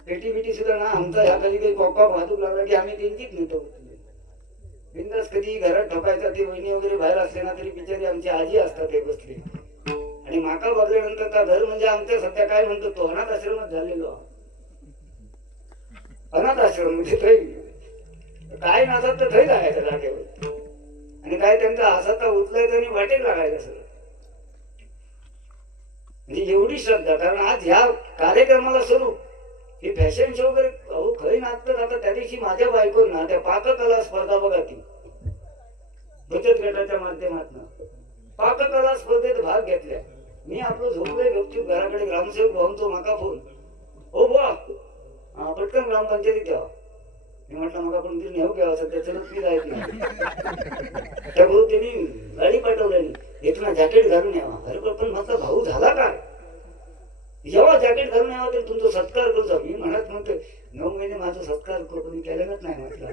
पेटी सुद्धा ना आमचा ह्या कधी काही कॉका वाहतूक लागला की आम्ही त्यांचीच नेतो बिंदास कधी घरात ठोकायचा ते वहिनी वगैरे बाहेर असले ना तरी बिचारी आमची आजी असतात ते बसले आणि माका बघल्यानंतर त्या घर म्हणजे आमच्या सध्या काय म्हणतो तो अनाथ आश्रमात झालेलो अनाथ आश्रम म्हणजे थै काय नसत तर थै लागायचं जागेवर आणि काय त्यांचा हसाता उचलायचं आणि वाटेल लागायचं सगळं म्हणजे एवढी श्रद्धा कारण आज ह्या कार्यक्रमाला स्वरूप ही फॅशन शो वगैरे अहो खरी नाचतात आता त्या दिवशी माझ्या बायकोंना त्या पाककला स्पर्धा बघा ती बचत गटाच्या माध्यमातून पाककला स्पर्धेत भाग घेतल्या मी आपलं झोपले गपचूप घराकडे ग्रामसेवक भाऊंचो माका फोन हो बुवा पटकन ग्रामपंचायतीत ठेवा मी म्हटलं मग आपण तरी नेऊ घ्यावं असं त्याच्यानं मी जायत नाही. त्यामुळे त्यांनी गाडी पाठवली, येतो ना जॅकेट घालून यावा. अरे पण म्हटलं भाऊ झाला काय, जेव्हा जॅकेट घालून यावं तरी तुमचा सत्कार करतो. मी म्हणते 9 महिने माझा सत्कार करतो, मी केलेलाच नाही म्हटलं.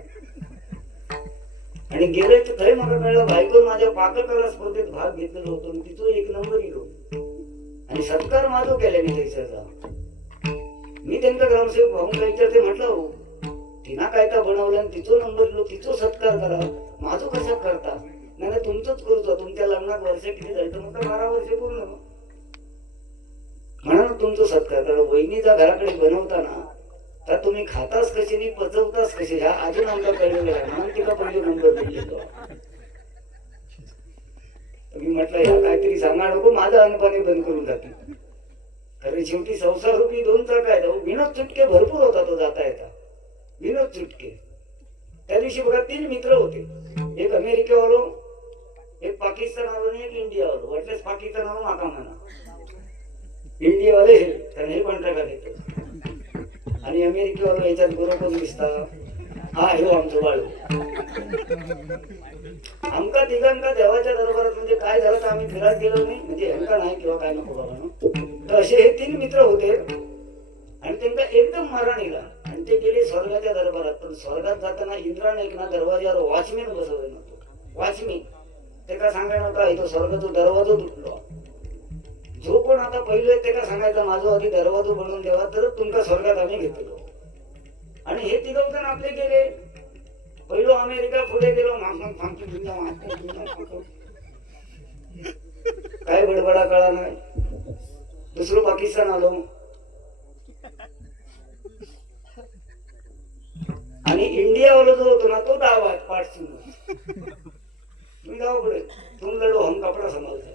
आणि गेले तर खरे मला कळलं, बायको माझ्या पाककला स्पर्धेत भाग घेतलेला होतो, तिथं 1 नंबर येलो आणि सत्कार माझो केल्याने त्याचा. मी त्यांचा ग्रामसेवक भाऊन काय विचारते, म्हटलं तिना काय का बनवलं आणि तिचो नंबर येलो, तिचो सत्कार करा, माझो कसा करता. नाही तुमचंच करतो, तुमच्या लग्नात वर्ष किती झाली तर म्हटलं 12 वर्ष पूर्ण. म्हणा तुमचं सत्कार करा. वहिनीचा घराकडे बनवताना तर तुम्ही खाताच कशी नाही पचवताच कशी, ह्या अजून आमचा कळलेलं आहे. म्हणून तिला पहिले नंबर दिलेलो. मी म्हटलं ह्या काहीतरी सांगा नको, माझं अनपाणी बंद करून जाते. कारण शेवटी संसार रुपी 2 चाक आहे. विनोद चुटके भरपूर होता तो जाता येता, विनोद चुटके. त्या दिवशी बघा 3 मित्र होते, एक अमेरिकेवरून, एक पाकिस्तानावरून, एक इंडियावरून. वाटल्यास पाकिस्तानावरून माका म्हणा, इंडियावाले हे कारण हे कॉन्ट्रॅक्ट येतो आणि अमेरिकेवाला याच्यात बरोबर दिसता. हा हे आमचं बाळू. आमका तिघांका देवाच्या दरबारात म्हणजे काय झालं तर आम्ही फिरायला गेलो नाही, म्हणजे ह्यांका नाही किंवा काय नको बाबा. तर असे हे 3 मित्र होते आणि त्यांना एकदम मारा निघाला आणि ते गेले स्वर्गाच्या दरबारात. पण स्वर्गात जाताना इंद्राने एक ना दरवाजावर वॉचमॅन बसवले नव्हतो. वॉचमॅन ते का सांगायला नव्हता, इथं स्वर्गाचा दरवाजा तुटलो. जो कोण आता पहिले ते का सांगायचं माझं आधी दरवाजा बनवून द्यावा तर तुमका स्वर्गात आम्ही घेतलो. आणि हे 3 जण आपले गेले. पहिलो अमेरिका, पुढे गेलो काय बडबडा कळा नाही. दुसरं पाकिस्तान आलो आणि इंडियावाला जो होतो ना तो डावा पाठ सुरू. तुम्ही जाऊ पुढे, तुम लढो हम कपडा सांभाळता.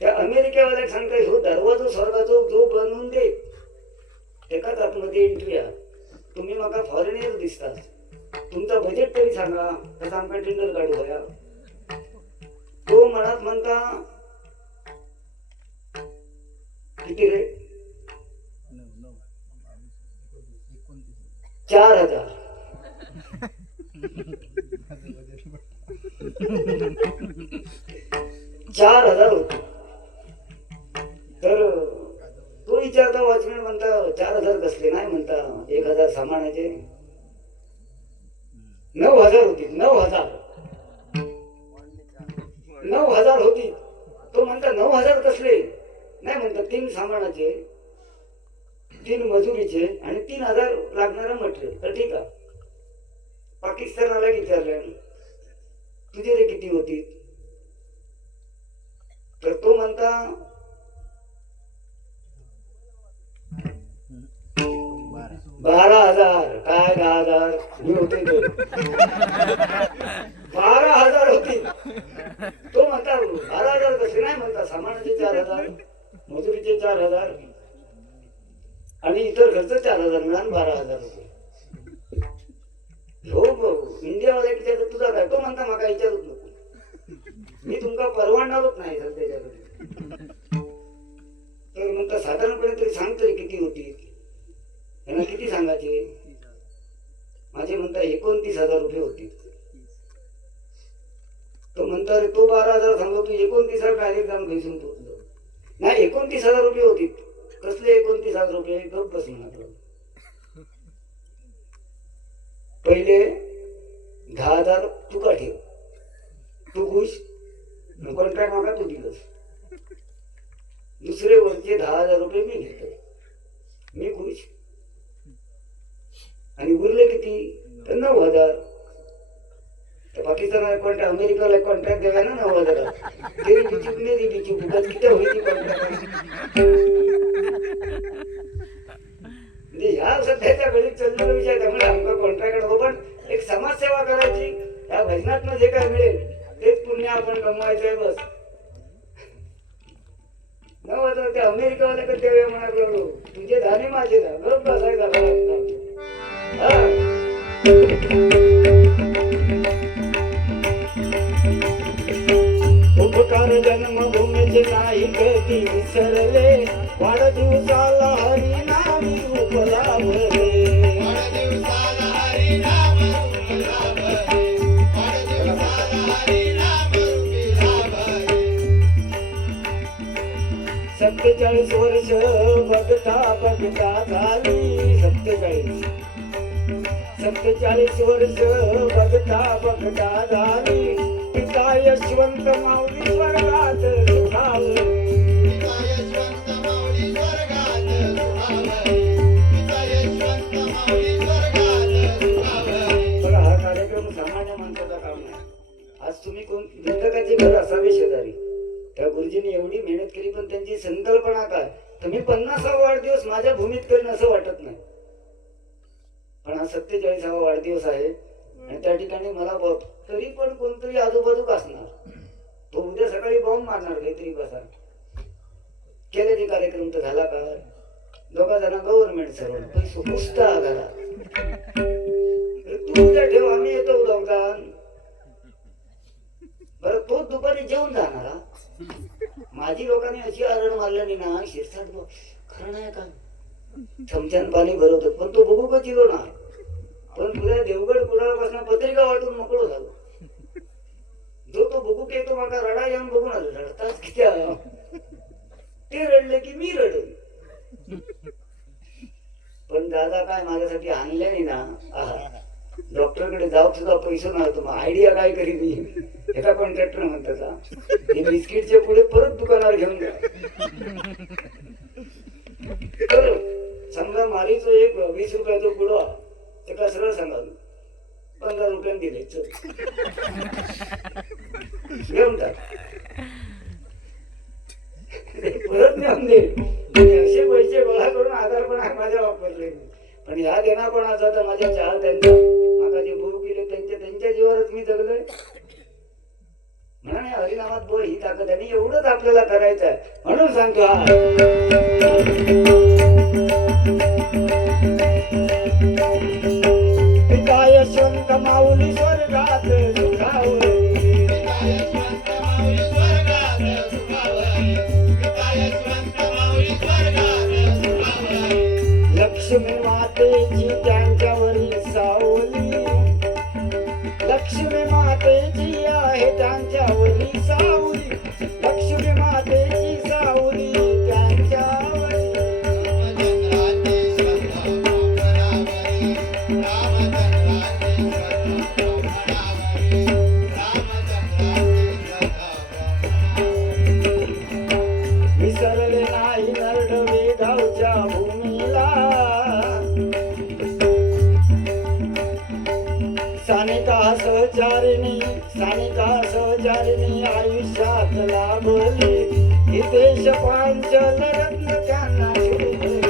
त्या अमेरिकेवाल्या सांगताय हो दरवाजा स्वर्गाचा जो बनवून दे एकाच आतमध्ये एंट्री आहे. तुम्ही मला फॉरेनर दिसतात, तुमचं बजेट तरी सांगा, तसं आमका टेंडर काढू द्या. तो मनात म्हणता किती रे, 4000. 4000 होते. तर तो विचारता वॉचमॅन म्हणता 4000 कसले, नाही म्हणता 1000 सामानाचे. 9000 होती. 9000 होती. तो म्हणता 9000 कसले, नाही म्हणता 3 सामानाचे, 3 मजुरीचे आणि 3000 लागणारं मटेरियल. तर ठीक आहे. पाकिस्तानाला विचारलं तुझे रे किती होती, तर तो म्हणता 12,000. काय 10,000 मी होते 12,000 होती. तो म्हणता 12,000 कसे, नाही म्हणता सामानाचे 4,000, मजुरीचे 4,000 आणि इतर खर्च 4,000 मिळून 12,000 रुपये. हो इंडियावाला विचारतो तुझा काय, तो म्हणता मला विचारूच नको, मी तुमका परवानणारच नाही सध्याच्याकडे. तर म्हणता साधारणपणे तरी सांग तरी किती होती. त्यांना किती सांगायचे, माझे म्हणता 29,000 रुपये होती. तो म्हणता रे तो 12,000 सांगतो, तू 29,000 डायरेक्ट जाऊन घेऊन पोचलो. नाही 29,000 रुपये होती. कसले 29,000 रुपये, गप बस म्हणा. पहिले 10,000 तुका ठेव, तू खुश, कॉन्ट्रॅक्ट मागा तू दिलंस. दुसरे वरचे 10,000 रुपये मी घेतो, मी खुश. आणि उरले किती, तर 9,000. तर पाकिस्तानाला कॉन्ट्रॅक्ट, अमेरिकाला कॉन्ट्रॅक्ट द्यावा ना 9,000. तेरी बिचूक मेरी बिचूक किती होईल कॉन्ट्रॅक्ट. म्हणजे ह्या सध्याच्या घडीत चाललेला विषय, त्यामुळे आमचा कॉन्ट्रॅक्ट हो. पण एक समाजसेवा करायची, या भजनातनं जे काय मिळेल तेच पुण्य आपण कमवायचंय बस. 9,000 ते अमेरिकावाले कधी द्यावे म्हणालो, तुझे धाने माझे धा, बरोबर बसायचा उपकार जन्मभूमीचे नाही कधी विसरले, वाढदिवसाला हरिनामी रूप लाभले सत्तेचाळीस वर्ष बघता बघता झाली 47 वर्ष बघता बघता झाली पिता यशवंत माऊली स्वर्गात सुखावले बघा हा कार्यक्रम सामान्य माणसाचा काम नाही. आज तुम्ही कोण निंदकाचे घर असावे शेजारी त्या गुरुजींनी एवढी मेहनत केली पण त्यांची संकल्पना काय तर मी 50वा वाढदिवस माझ्या भूमीत करेन असं वाटत नाही. पण हा 47वा वाढदिवस आहे आणि त्या ठिकाणी मला तरी पण कोणतरी आजूबाजूक असणार तो उद्या सकाळी बॉम्ब मारणार काहीतरी बसा केल्याचे कार्यक्रम तर झाला का दोघा जण गव्हर्नमेंट सर्व पैसे पुसता घरा तू उद्या ठेव आम्ही येतो दोघांना बरं तो दुपारी जेवून जाणार हा? माझी लोकांनी अशी आरण मारल्याने ना शिरसाट खरं नाही का चमच्यान पाणी भरवतात पण तो बघू का चिरो ना पण पुऱ्या देवगड कुडाळपासून पत्रिका वाटून मोकळो झालो जो तो बघू के तो माका रडा येऊन बघून आलो रडताच किती ते रडले की मी रडेन पण दादा काय माझ्यासाठी आणल्याने ना डॉक्टरकडे जाऊ सुद्धा पैसे नव्हतो मग आयडिया काय करी मी एका कॉन्ट्रॅक्टर म्हणतात हे बिस्किटचे पुढे परत दुकानावर घेऊन जा तर समजा मारीचं एक 20 रुपयाचं पुढं एका सरळ सांगाल 15 रुपयाने दिले चल घेऊन टाक परत नेऊन दे असे पैसे गोळा करून आधार पण माझ्या वापरले पण ह्या देना कोणाचा तर माझ्या चाहत्यांचा माझा जे भाऊ गेले त्यांच्या जीवावरच मी जगलोय म्हणून हरिनामात बोल ही ताकद आणि एवढंच आपल्याला करायचं आहे म्हणून सांगतो पिता यशवंत माऊली स्वर्गात सुखावले लक्ष्मी मातेची त्यांच्यावरील सावली लक्ष्मी मातेची आहे त्यांच्यावरील सावली लक्ष्मी मातेची सावली त्यांच्यावरील विसरले नाही नरडवे गावच्या भूमीला सानिका सहचारिणी आयुष्यात लाभली हितेश पांचल रत्न त्यांना शोभले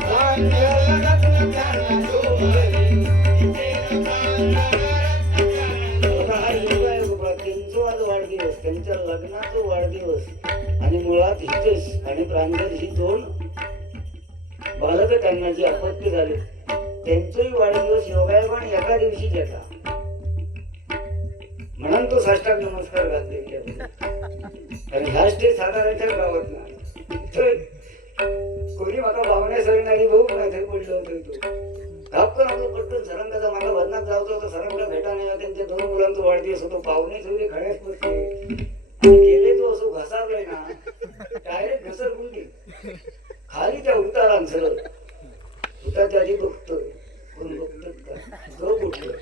पांचल रत्न त्यांना शोभले त्यांचा आज वाढदिवस त्यांच्या लग्नाचा वाढदिवस आणि मुळात हितेश आणि प्रांजल ही दोन बालक त्यांना जी अपत्य झाले त्यांचाही वाढदिवस योगायोगाने पण एका दिवशीच येता म्हणून तो साष्टांग नमस्कार घातले आणि ह्या स्टेज साताऱ्याच्या गावात नाही कोणी मला भावना सरणारी भाऊ नाही पडलं होतं तो कापकन आपलं पटकन सरंगाचा मला बदनात जायचं होतं सरंगला भेटा नाही त्यांच्या 2 मुलांचा वाढदिवस होतो पाहुणे सगळे खड्याच बसले आणि गेले तो असं घसारलाय ना डायरेक्ट घसरगुंडी खाली त्या उतारान सरळ उतारच्या आधी बघतोय कोण बघतोय का तो कुठलं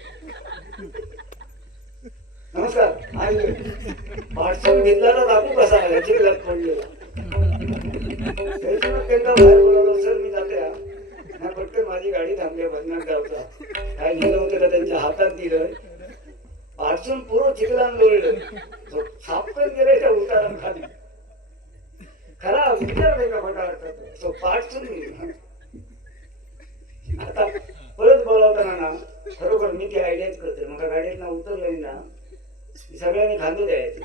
नमस्कार आणि पाठसून घेतल्याला लागू कसा आहे चिखलात पडलेला त्यांना बाहेर बोलावलं सर मी जाते हा पटकन माझी गाडी थांबली बदनाथ गावचा काय नेलं होतं का त्यांच्या हातात दिलं पाठसून पूर्ण चिखलान लोळलं सापकन गेलं त्या उतारान खाली खरा विचार नाही का फटा अर्थात तो पाठसून आता परत बोलावताना ना खरोखर मी ती आयडियाच करते मग गाडीत ना उतरलं ना सगळ्यांनी खांदू द्यायचं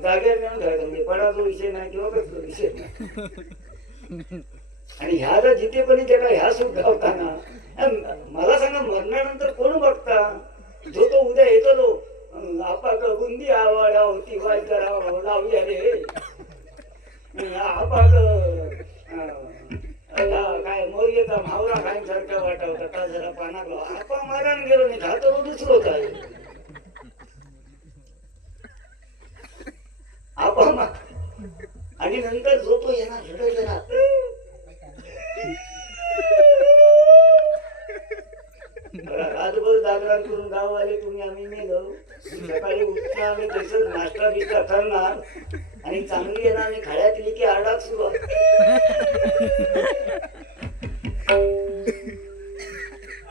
जागेवर नेऊन ठेवायचं म्हणजे पडाचा विषय नाही किंवा कसला विषय नाही आणि ह्या जर जिथे पण त्याला ह्या सुख गावताना मला सांगा मरणानंतर कोण बघता जो तो उद्या येतो तो आपाक गुंदी आवाडा होती वाय करावं लावूया रे आपाक काय मोर्येचा मावरा खाईसारखा वाटा होता का जरा पाना गाव आपा मारान गेलो नाही हा तर दुसरं होता आपा आणि नंतर झोप येणार झोपायचं ना रातभर जागरण करून गाव आले तुम्ही आम्ही मेलो सकाळी उठता आम्ही तसंच नाश्ता बिस्टा करणार आणि चांगली येणार आणि खाड्यातली की आरडात सुरुवात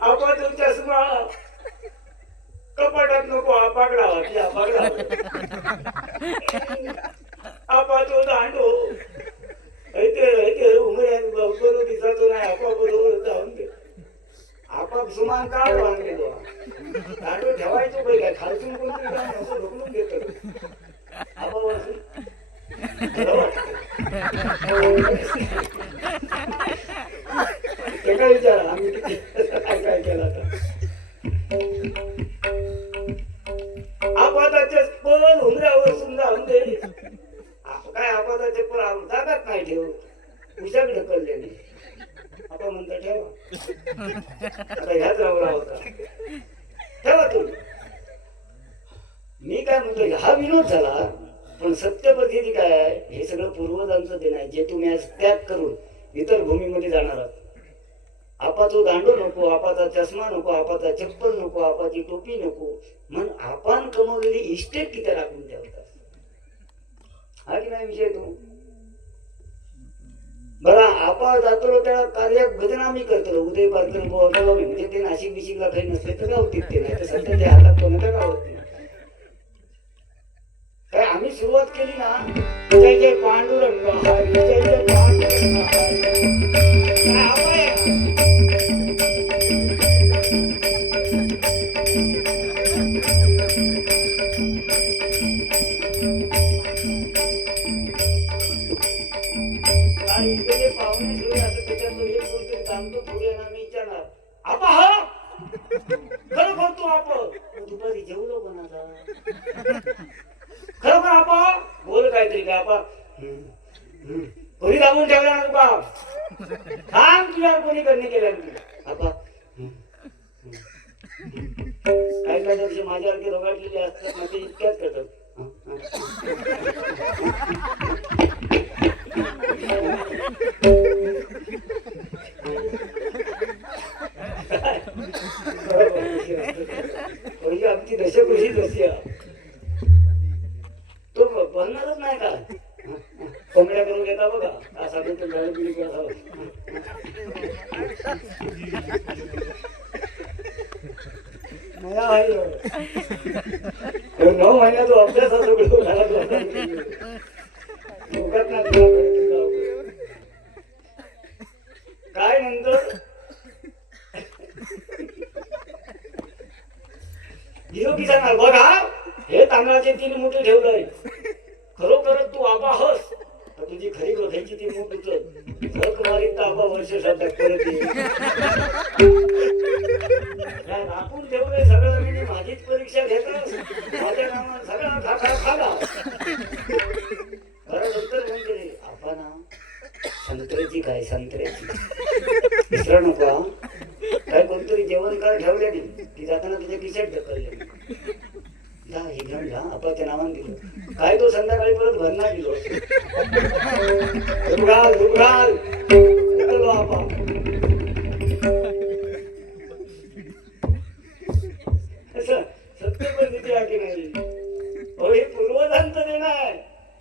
आपा तो चष्मा कपाटात नको आपाकडावा की आपाकडावा आपा तो दांडो ऐते उमऱ्या बरोबर दिसायचो नाही आपा बरोबर जाऊन दे आपाप सुमान का वाहन गेलो दांडो ठेवायचो काही काय खालसून कोणतरी काय असं ढकलून घेत आपा बसून ते काय विचारा आम्ही किती काय काय केला तर आपाताचे चप्पल उमऱ्यावर सुद्धा दे काय आपाता चप्पल जागात नाही ठेव उशाक ढकलले आपण म्हणता ठेवा आता ह्याच रावला होता ठेवा तुम्ही मी काय म्हणतो हा विनोद झाला पण सत्य परिस्थिती काय आहे हे सगळं पूर्वजांचं देणं आहे जे तुम्ही आज त्याग करून इतर भूमीमध्ये जाणार आहात आपाचा दांडो नको आपाचा चष्मा नको आपाचा चप्पल नको आपाची टोपी नको मग आपण कमवलेली इस्टेट किती राखून ठेवतात हा की नाही विषय तो बरा आपा जातो त्या कार्यात भजन आम्ही करतो उदय पात्र म्हणजे ते नाशिक बिशिकला काही नसले तर गावतीत ते नाही तर सध्या ते हातात कोणत्या गावत नाही काय आम्ही सुरुवात केली ना जय जय पांडुरंग हरी जय जय पांडुरंग हरी काय आपण पाहुणे सुरू असं त्याच्यात एक कोणतरी जाणतो पुढे येणार मी विचारणार आपा हा खरं करतो आपण दुपारी जेवलो पण आता खरं का आपा बोल काहीतरी का आपा कोणी दाबून ठेवला ना तुका सांग तुझ्या कोणी करणे केल्या आपा काही काही लक्ष माझ्यासारखे रोगाटलेले असतात ना ते इतक्याच करतात आमची दशकृषीच अशी तो बनणारच नाही का कोंबड्या करून घेता बघा असा तो झाड पिढी नऊ महिन्यात अभ्यास असो काय नंतर निरोगी सांगणार बघा हे तांदळाचे 3 मुठे ठेवलंय खरोखरच तू आबा हस तुझी खरी बघायची ती मूठ उचल झक मारीत आबा वर्ष श्राद्धात परत येईल राखून ठेवलंय सगळं मी माझीच परीक्षा घेतोस माझ्या नावानं सगळा खाखा खाला बरं नंतर म्हणजे आपण संत्र्याची काय संत्र्याची विसरू नका काय कोणतरी जेवण कर ठेवले की जाताना तुझ्या खिशात ढकलले हे घेऊन जा आपाच्या नावाने दिलं काय तो संध्याकाळी परत भरणार दिलो आपा सत्य परिस्थिती आहे की नाही हे पूर्वजांचं देणं आहे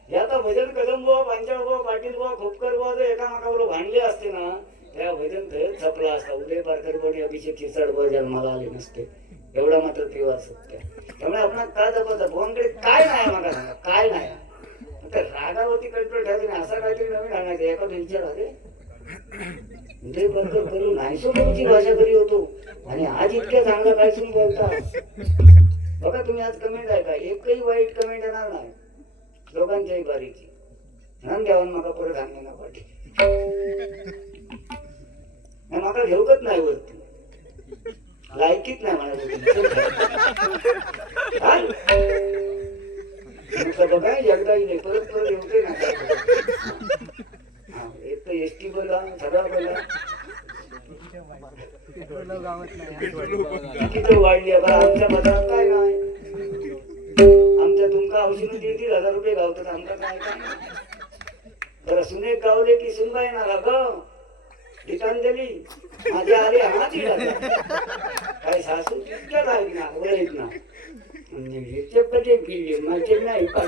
हे आता भजन कदम बुवा पांचाळ बुवा पाटील बुवा खोपकर बुवा जर एकामेकाबरोबर भांडले असते ना त्या भजन थंड छपला असता उदय पारकर बडी अभिषेक खिरसाड बुवा जन्माला आले नसते एवढा मात्र तेव्हा सत्य त्यामुळे आपण का जपत भगवानकडे काय नाही मला सांगा काय नाही रागावरती कंट्रोल ठेवायचं नाही असा काहीतरी नवीन आणायचं एखादा विचार अरे उदय पारकर करू नाही सोडूची भाषा करी होतो आणि आज इतक्या चांगला काय सुन बोलता बघा तुम्ही आज कमेंट आहे का एकही वाईट कमेंट येणार नाही लोकांच्याही बारीची नाम द्यावन मला परत आणले ना पाठी मला घेऊकच नाही वरती लायकीच नाही मला बघा एकदाही नाही परत परत येऊते ना एक एसटी बंद सगळा बंद तिकीट वाढली बरं आमच्या बाजारात काय नाही आमच्या तुमका औषध 1,500 रुपये गावतात आमका काय काय बरं सुनेक गावले की सुनबाई ना ग गीतांजली माझ्या आली हा ती काय सासू तितक्या राहील ना वळीत ना म्हणजे पटे पिल्ले माझे नाही काय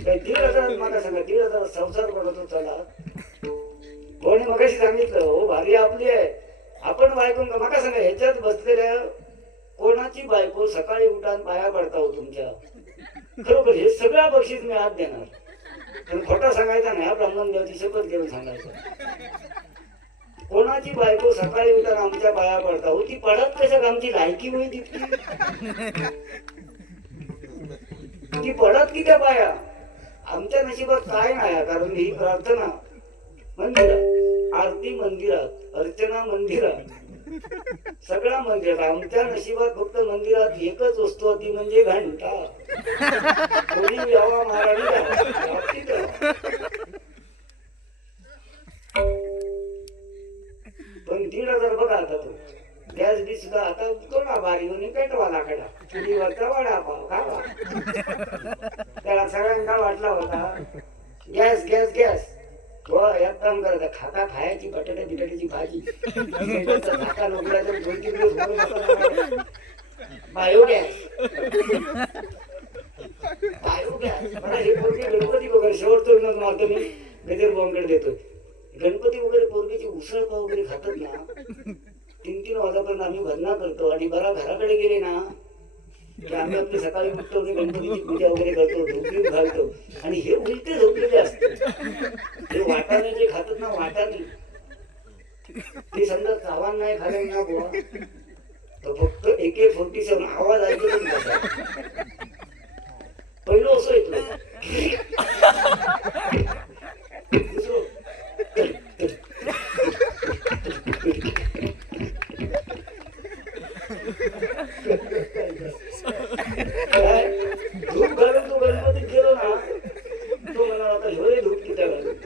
1,500 मला सांगा 1,500 संसार करतो चला कोणी मगाशी सांगितलं हो भारी आपली आहे आपण बायको मका सांगा ह्याच्यात बसलेल्या कोणाची बायको सकाळी उठान पाया पडता हो तुमच्या खरोखर हे सगळं बक्षीस मी आज देणार पण खोटा सांगायचा नाही ब्राह्मण देवाची शपथ घेऊन सांगायचं कोणाची बायको सकाळी उठान आमच्या पाया पडता हो ती पडत कशात आमची लायकी होईल तितकी ती पडत की त्या पाया आमच्या नशिबात काय नाही कारण ही प्रार्थना मंदिरात आरती मंदिरात अर्चना मंदिरात सगळा मंदिरात आमच्या नशिबात फक्त मंदिरात एकच वस्तू ती म्हणजे घंटा कोणी यावा महाराणी पण 1,500 बघा आता तो गॅस बी सुद्धा आता कोणा बारी होऊन पेटवा लाकडा चुलीवरचा वडापाव खावा त्याला सगळ्यांना वाटला होता गॅस गॅस गॅस तो एक काम करता खाता खायची बटाटा बिटाट्याची भाजी झाका लोकडाच्या 2-3 दिवस बायोगॅस बायोगॅस मला हे पोरगी गणपती वगैरे शेवटचं मारतो मी गजर बॉम्बेड देतोय गणपती वगैरे पोरगीची उसळ पाव वगैरे खातात ना 3-3 वाजेपर्यंत आम्ही भजना करतो आणि बरा घराकडे गेले ना की आम्ही आपली सकाळी उठतो आणि गणपतीची पूजा वगैरे करतो झोपडी घालतो आणि हे उलटे झोपलेले असते हे वाटाणे जे खातात ना वाटाणे ते समजा चावान नाही खाले ना बुवा तर फक्त AK-47 आवाज ऐकतो पहिलं असं येतो धूप घालून तो गणपतीत गेलो ना तो मला आता ह्यो धूप किती घालून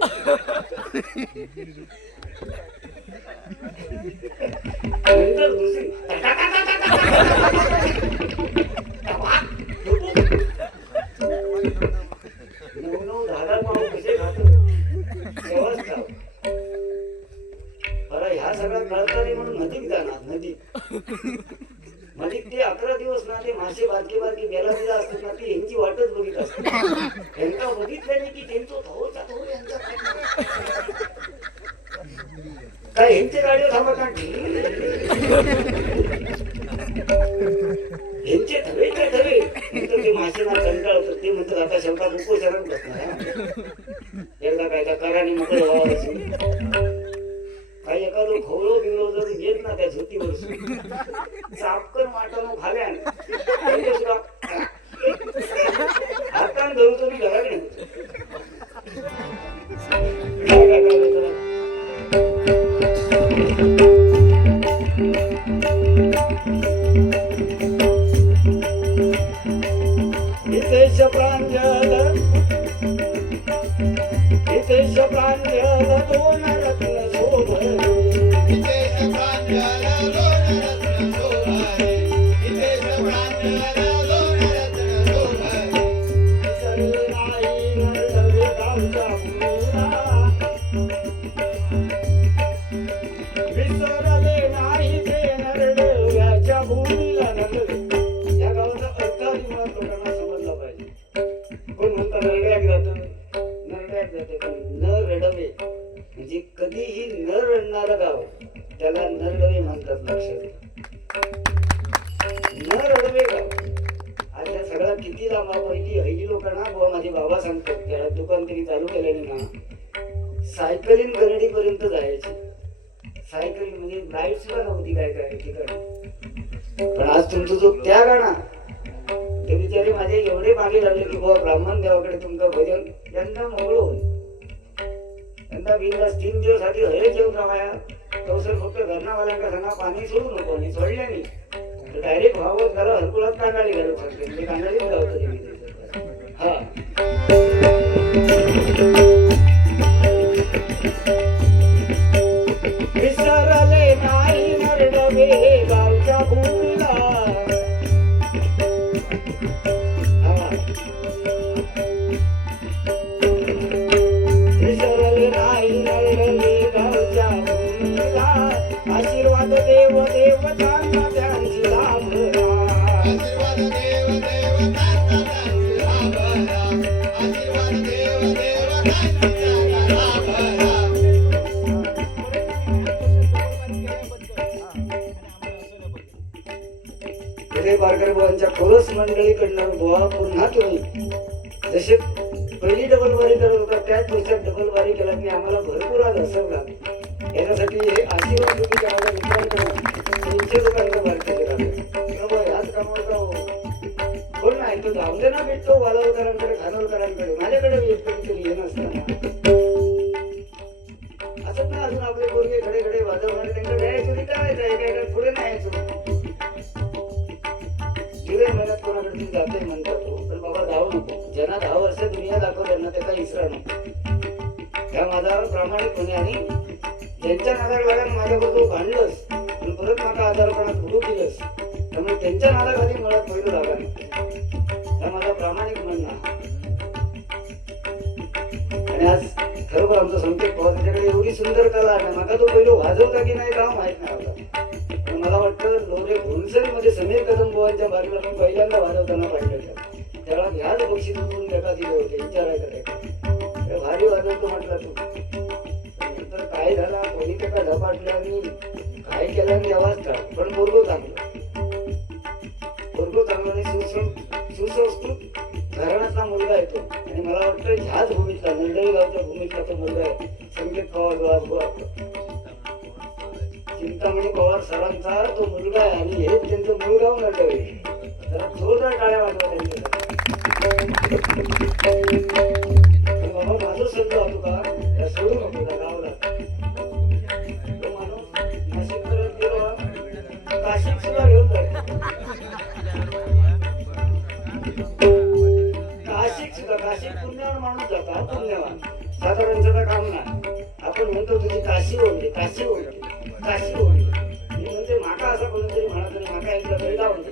नंतर दुसरी 9-10 पाव कसे खातो तेव्हाच खाव बरं ह्या सगळ्या कळतानी म्हणून नदीत जाणार नदीत ते 11 दिवस ना ते मासे बारके बारके बेला बिला असतात ना ती यांची वाटच बघित असतात त्यांना बघितल्याने की त्यांचं थोडचा थोड यांचा काय यांचे गाडीवर थांबत यांचे थवे नंतर ते मासे ना कंटाळतात ते म्हणतात आता शेवटा उपोषणात बसणार एकदा काय त्या कराने मोकळं व्हावं काही एखादं खोळो बिळो जर येत ना त्या झोतीवर चापकन वाटाणं खाल्यान हातान धरून तुम्ही घराकडे हितेश प्रांजल दोन रत्न शोभले विसरले नाही ते नरडव्याच्या भूमीला नरडवे या गावाचा अर्थ मुळात लोकांना समजला पाहिजे कोण म्हणता नरड्याक जातं पण न रडवे म्हणजे कधीही न रडणारं गाव त्याला नरडवे म्हणतात लक्षात न रडवे गाव आता सगळा किती लांब पहिली हल्ली लोकांना बुवा माझे बाबा सांगतात त्याला दुकान तरी चालू केल्याने ना सायकलीन गरडी पर्यंत जायची सायकलिंग म्हणजे लाईट सुद्धा नव्हती काय काय ठिकाणी पण आज तुमचा जो त्याग आहे ना ते बिचारे माझे एवढे मागे लागले की बुवा ब्राह्मण देवाकडे तुमचं भजन यंदा मोगळ होईल यंदा बिंदास 3 दिवस आधी हरे जेवून राहाया तो सर फक्त घरनावाल्यांका सांगा पाणी सोडू नको आणि सोडल्या नाही तर डायरेक्ट व्हावं झालं हरकुलात कांडाळी घालत सांगते म्हणजे कांडाळीच लावतं ते हा नव्हे गावच्या भूमीला. विसरले नाही नळले गावच्या भूमीला. आशीर्वाद देव देवतांचा त्यांची लाभला. आशीर्वाद देव देवतांचा त्यांची लाभला. आशीर्वाद देव देवतांचा त्यांची लाभला. पुढे बारकर बुवांच्या खोरस मंडळीकडनं बुवा पुन्हा तुम्ही जसे पहिली डबल बारी करत होता त्याच पुढच्या डबल बारी केला की आम्हाला भरपूर आज हसवला. याच्यासाठी हे आशीर्वाद तुम्ही माझ्या मित्रांकडून 300 रुपयांचा बारकाचे लागले. ह्याच कामाचा कोण नाही तो जाऊन दे ना भेटतो वालावकरांकडे खानोलकरांकडे. माझ्याकडे एकतरी हे नसताना असंच ना अजून आपले पोरगे घडे घडे वाजवणारे त्यांना द्यायचो रिकायचं एका पुढे नाही यायचो. जुलै महिन्यात कोणाकडे जाते म्हणतात तो पण बाबा धावू नको. ज्यांना 10 वर्ष दुनिया दाखव त्यांना त्याचा इसरा नको. त्या माझा प्रामाणिकपणे आणि ज्यांच्या नादाला लागून माझ्याबरोबर भांडलंस पण परत माझा आजारपणात उभू केलंस त्यामुळे त्यांच्या नादाखाली मला पहिलं लागा नाही. हा माझा प्रामाणिक म्हणणं. आणि आज खरोखर आमचा संकेत पवार त्याच्याकडे एवढी सुंदर कला आहे. मला तो पहिलं वाजवता की नाही गाव माहित नाही होता. पण मला वाटतं लोरे घोणसरी मध्ये समीर कदम बुवांच्या बाजूला मी पहिल्यांदा वाजवताना पाहिलं. त्याला ह्याच बक्षीसून त्याला दिले होते विचारायचं त्याला भारी वाजवतो म्हटलं तू. नंतर काय झाला कोणी त्याला झपाटल्या आणि काय केलं आणि आवाज काढ. पण बोरगो चांगलं आणि सुसंस्कृत घराण्यातला मुलगा येतो. आणि मला वाटतं ह्याच भूमीतला नंदळी गावच्या भूमीतला तो मुलगा आहे संकेत पवार जो आज बुवा चिंतामणी पवार सरांचा तो मुलगा आहे. आणि हे त्यांचं मूळ गाव नंदळी. जरा जोरदार टाळ्या वाजवा त्यांच्यासाठी. बाबा माझं शब्द होतो का त्या सोडू नको त्या गावाला. तो माणूस नाशिक करत गेलो काशीत सुद्धा घेऊन जाईल. काशी पुण्यावर माणूस जातात पुण्यवान साधारण काम नाही. आपण म्हणतो तुझी काशी ओढली काशी ओढली काशी ओढली. मी म्हणते माका असा कोणीतरी म्हणत नाही माका एकदा तरी जाऊन दे.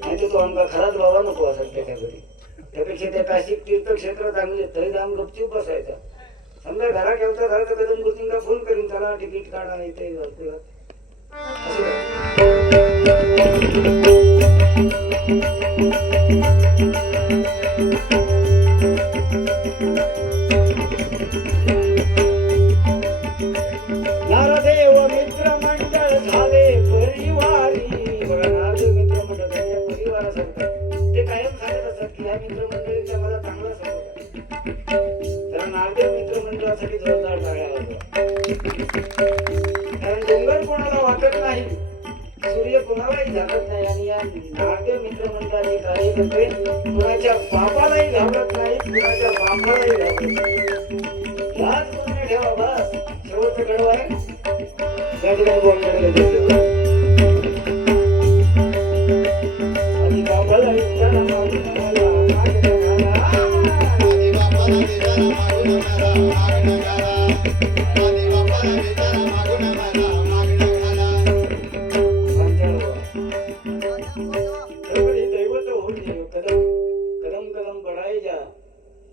नाही तो आमचा खराच बाबा नको असत त्याच्या घरी. त्यापेक्षा त्या काशीत तीर्थक्षेत्र चांगले तरी जाऊन गपचूप बसायचा. समजा घरा केवता झाला तर कदम गोष्टींना फोन करीन त्याला तिकीट काढा इथे नारदेव मित्र मंडळ झाले परिवारी. बघा नारदेव मित्र मंडळ त्यांच्या परिवारासारखं ते कायम सांगत असतात की ह्या मित्रमंडळींचा मला चांगला सपोर्ट आहे. तर नारदेव मित्र मंडळासाठी जोरदार टाळ्या वाजवा. कारण डोंगर कोणाला वाटत नाही सूर्य कोणालाही झाकत नाही. आणि या नारदेव मित्र मंडळाचे कार्यकर्ते कुणाच्या बापालाही घाबरत नाही कुणाच्या बापालाही घाबरत नाही. याच पूर्ण ठेवा बस शेवटचं कडवं आहे. त्या ठिकाणी बोलकडे आणि बापाला विचारा मागून मला माग नगाला. आधी बापाला विचारा मागून मला माग नगाला. आधी बापाला विचारा मागून मला माग नगाला. दैवत होऊन कदम कदम कदम बढाई जा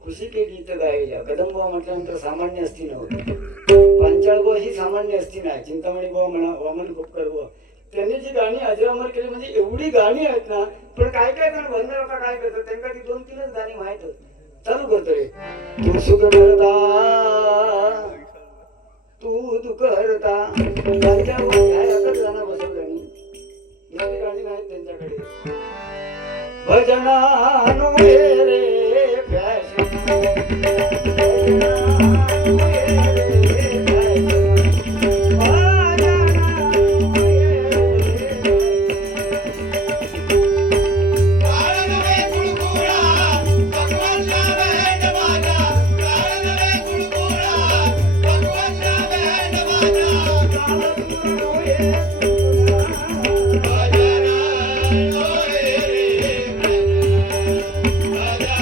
खुशी के गीत गाये जा. कदम बुवा म्हटल्यानंतर सामान्य असती नव्हती. पांचाळ बुवा ही सामान्य असती नाही. चिंतामणी बुवा म्हणा वामन खोपकर बुवा त्यांनी जी गाणी अजरामर केली म्हणजे एवढी गाणी आहेत ना. पण काय काय जण बंधन आता काय करतात त्यांना ती 2-3च गाणी माहित होत. चालू करतो रे तू सुख करता तू दुःख करता. त्यांच्या ह्यातच गाणं बसवलं एवढी गाणी नाहीत त्यांच्याकडे. भजनानु रे फॅशन Raja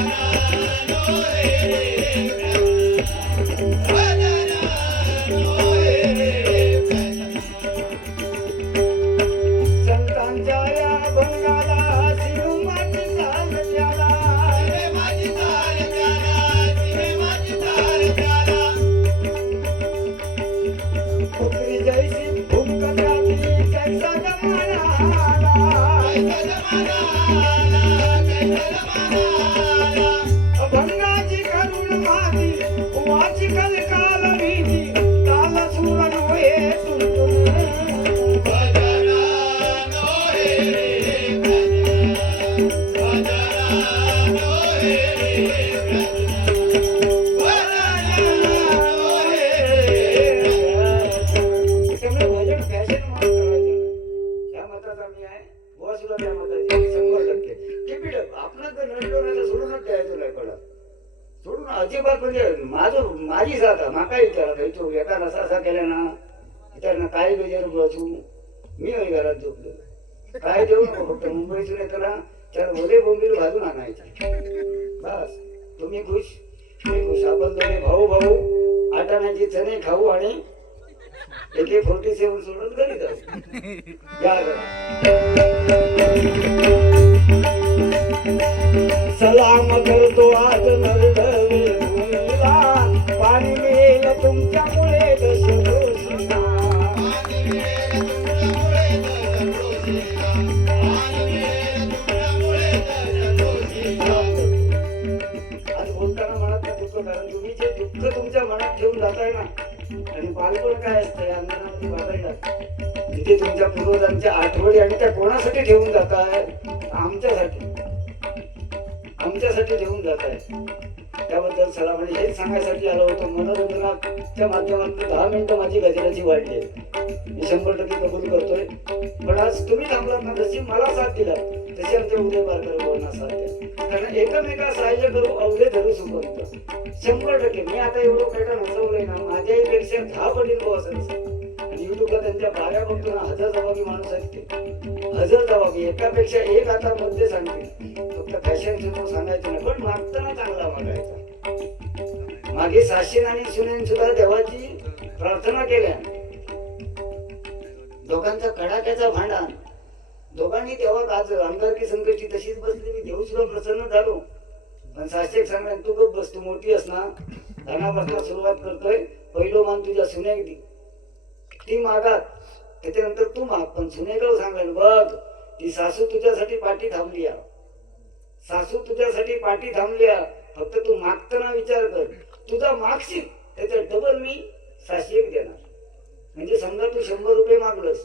भंगाची करुण माती वाची कल काल भीती काल सुरण होये तुंतुन त्यामुळे भजन फॅशन म्हणून करायचं त्या मताचा मी आहे बुवा सुद्धा त्या मताची 100% Keep it up. आपलं तर नडलो नाही तर सोडूनच द्यायचं नाही पडत सोडून अजिबात म्हणजे माझी जाता माका विचारा काही तो एका नसा असा केला ना त्यांना काय बेजार बसू मी नाही घरात झोपलो काय देऊ नको फक्त मुंबईतून येताना त्याला भले बोंबील घालून आणायचे बस तुम्ही खुश मी खुश आपण दोन्ही भाऊ भाऊ आटाण्याची चणे खाऊ आणि AK-47 सोडून घरी जाऊ या सलाम करतो आज नरडवे भूमीला पाणी मिळेल तुमच्यामुळे दशदोषीला आज बोलताना मनात ना दुःख कारण तुम्ही जे दुःख तुमच्या मनात ठेवून जाताय ना आणि बालपण काय असतं या अंगणामध्ये वागायला तिथे तुमच्या पूर्वजांच्या आठवणी आणि त्या कोणासाठी ठेवून जाताय आमच्यासाठी ठेवून जाताय त्याबद्दल सलाम आणि हेच सांगायसाठी आलो होतो मनोरंजनाच्या माध्यमातून 10 मिनिटं माझी गजराची वाढली मी 100% कबूल करतोय पण आज तुम्ही थांबलात ना जशी मला साथ दिला तशी आमच्या उदय बारकर भावांना साथ द्या कारण एकमेका सहाय्य करू अवघे धरू सुपंत 100% मी आता एवढं पॅटर्न हसवलंय ना माझ्यापेक्षा 10 पटीत भाऊ असेल आणि युट्यूबला त्यांच्या बाऱ्या बघतो ना 1000 जबाबी माणूस आहेत ते 1000 जबाबी एकापेक्षा एक आता मध्ये सांगतील फक्त फॅशन समोर सांगायचं नाही पण मागताना चांगला मागायचा मागे साशीन आणि सुनेन सुद्धा देवाची प्रार्थना केल्या दोघांचा कडाक्याचा भांडण दोघांनी तेव्हा आज अंगारकी संकटची तशीच बसली मी देऊ सुद्धा प्रसन्न झालो पण साशेक सांगा तू गप बस तू मोठी असना धनापासून सुरुवात करतोय पहिलो मान तुझ्या सुनेक दी ती मागात त्याच्यानंतर तू माग पण सुनेकडे सांगायला बघ ती सासू तुझ्यासाठी पाठी थांबली फक्त तू मागताना विचार कर तुझा मागशील त्याच्या डबल मी 701 देणार म्हणजे समजा तू 100 रुपये मागलस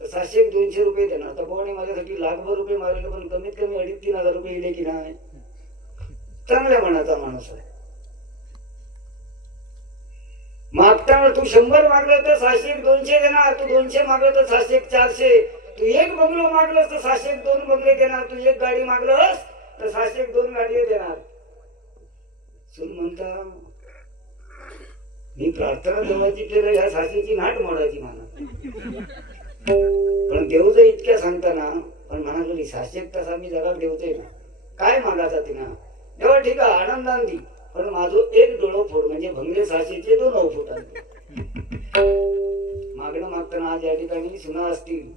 तर 701 200 रुपये देणार तपोने माझ्यासाठी लाखभर रुपये मागले पण कमीत कमी 2,500-3,000 रुपये येले की नाही चांगल्या मनाचा माणूस आहे मागताना तू 100 मागलं तर 701 200 देणार तू 200 मागलं तर 701 400 तू एक बंगलो मागलंस तर 701 2 बंगले देणार तू एक गाडी मागलंस तर 701 2 गाडी देणार सुन म्हणता मी प्रार्थना देवाची केलं ह्या 701ची नाट मोडायची म्हणा पण देव जर इतक्या सांगताना पण म्हणाली 701 तसा मी जगात देवतोय ना काय मागायचा तिना तेव्हा ठीक आहे आनंदान दी पण माझं एक डोळं फोड म्हणजे भंगले 700चे 2 फुटांचे मागणं मागताना आज या ठिकाणी सुना असतील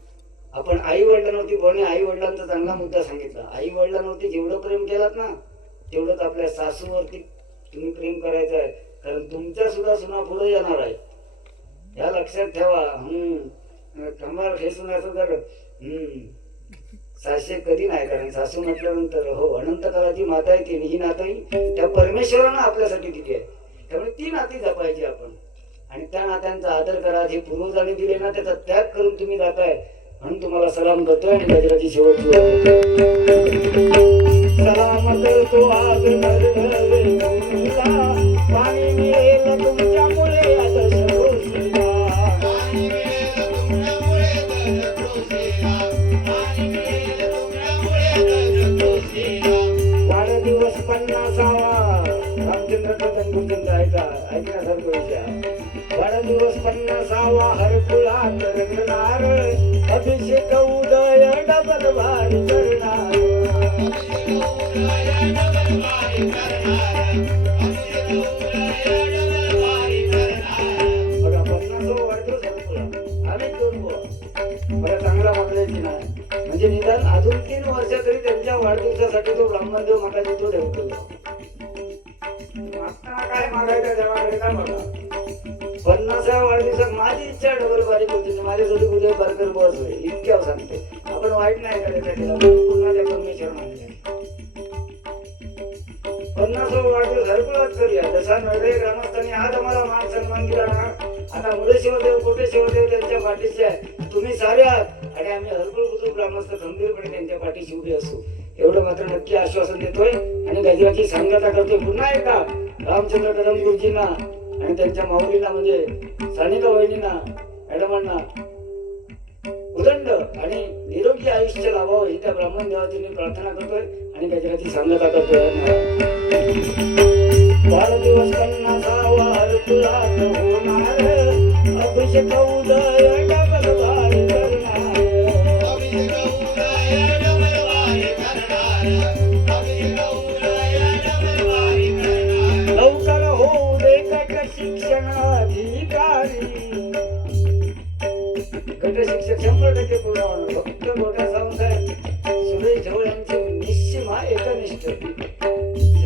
आपण आई वडिलांवरती कोणी आई वडिलांचा चांगला मुद्दा सांगितला आई वडिलांवरती जेवढं प्रेम केलात ना तेवढंच आपल्या सासूवरती तुम्ही प्रेम करायचं आहे कारण तुमच्या सुद्धा सुना पुढे येणार आहे या लक्षात ठेवा कमाल खेचून असं तर 700 कधी नाही कारण सासू म्हटल्यानंतर हो अनंत काळाची माता आहे ती ही नाताई त्या परमेश्वरानं आपल्यासाठी दिली आहे त्यामुळे ती नाती जपायची आपण आणि त्या नात्यांचा आदर करा जे पूर्वजांनी दिले ना त्याचा त्याग करून तुम्ही जाताय म्हणून तुम्हाला सलाम करतोय आणि गजराची शेवटची सलाम करतो आज पाणी मिळेल तुमच्यामुळे वाढदिवस 50वा रामचंद्र गुरुचंद्र ऐकण्यासारखं विषय वाढदिवस 50वा हरकुळात रंगणार अभिषेक उदय डबल भारी करणार बघा 50वा वाढदिवस हरकुळा आम्ही दोन बरं चांगला मागल्याची नाही म्हणजे निदान अजून 3 वर्ष तरी त्यांच्या वाढदिवसासाठी तो ब्राह्मणदेव मागायचा तो ठेवतो मागताना काय मागायचं देवाकडे काय बघा 50व्या वाढदिवसात माझी इच्छा डबल बारीक होती माझ्यासाठी उदय बारकर बस होईल इतक्या सांगते आपण वाईट नाही करायचं केलं म्हणून पुन्हा त्या परमेश्वर मानले 50 वाढदिवस घरकुलाच करूया. जसा नरडे ग्रामस्थांनी आज आम्हाला मान सन्मान दिला ना, आता मुळे शिवदेव कोटे शिवदेव त्यांच्या पाठीशी आहे. तुम्ही सारे आहात आणि आम्ही हरकुल बुजुर्ग ग्रामस्थ खंबीरपणे त्यांच्या पाठीशी उभे असू एवढं मात्र नक्की आश्वासन देतोय. आणि गजराची सांगता करतोय पुन्हा एकदा रामचंद्र कदम गुरुजींना आणि त्यांच्या माऊलींना म्हणजे सानिका वहिनींना मॅडमांना उदंड आणि निरोगी आयुष्य लाभावं ही त्या ब्राह्मण देवाची मी प्रार्थना करतोय आणि गजराची सांगता करतोय. वाढदिवस 50वा हरकुलात होणार अभिषेक उदय डबल भारी करणार. अभिषेक उदय डबल वारी करणार. अभिषेक उदय डबल वारी करणार. लवकर होऊ दे गट शिक्षणाधिकारी. गट शिक्षक 100% पूर्ण होणार. फक्त मोठ्या सावंतसाहेब सुरेश ढवळ यांचे निश्चिम हा एकनिष्ठ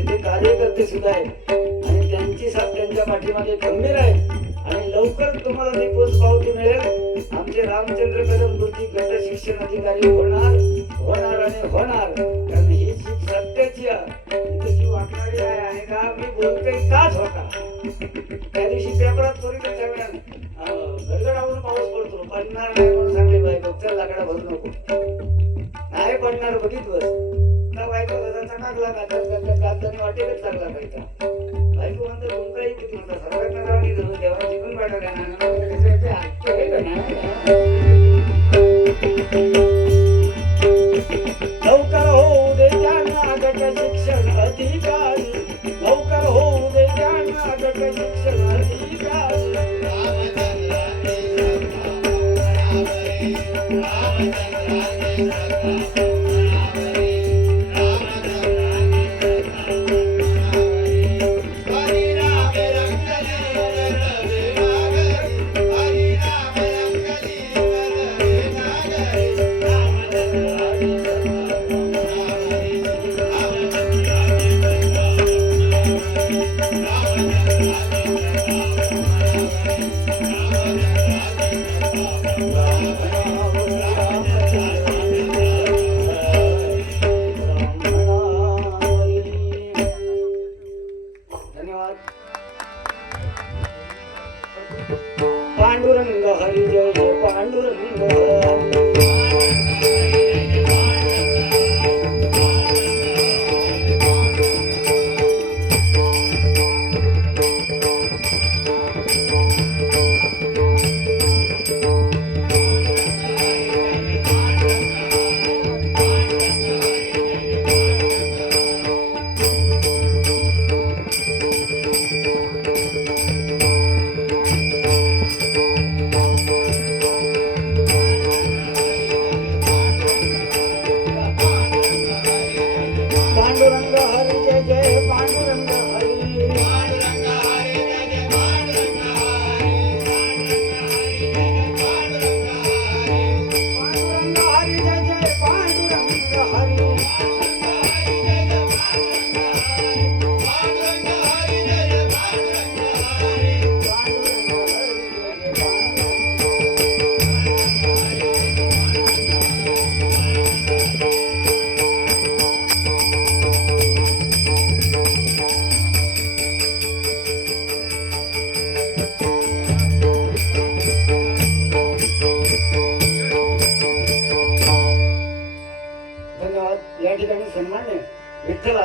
ते कार्यकर्ते सुद्धा आहेत आणि त्यांची साथ त्यांच्या पाठीमागे खंबीर आहे. आणि लवकर तुम्हाला ती पोचपावती मिळेल. आमचे रामचंद्र कदम गुरुजी गट शिक्षण अधिकारी होणार होणार आणि होणार. कारण ही शिक सत्याची आहे, ही कशी वाटणारी आहे आणि का मी बोलतोय ताच होता. त्या दिवशी पेपरात त्वरित सगळ्यांना गडगडावरून पाऊस पडतो पडणार नाही म्हणून सांगले बायको चल लाकडा भरू नको. नाही पडणार बघितलं ना बायको चकाकला कागदाने वाटेलच लागला पाहिजे. बायको म्हणतो तुमचा किती म्हणता सर्वांना जाऊन देवाला जिंकून पाठवल्या लवकर होऊ दे त्यांना गट शिक्षण अधिकारी. लवकर होऊ दे त्यांना गट शिक्षण अधिकारी. पांडुरंग हरी जय जय पांडुरंग. पांडुरंग हरी जय जय पांडुरंग हरी. पांडुरंग हरी जय जय पांडुरंग हरी. पांडुरंग हरी जय जय पांडुरंग हरी. पांडुरंग हरी जय जय पांडुरंग हरी. धन्यवाद. या ठिकाणी सन्मान्य विठ्ठल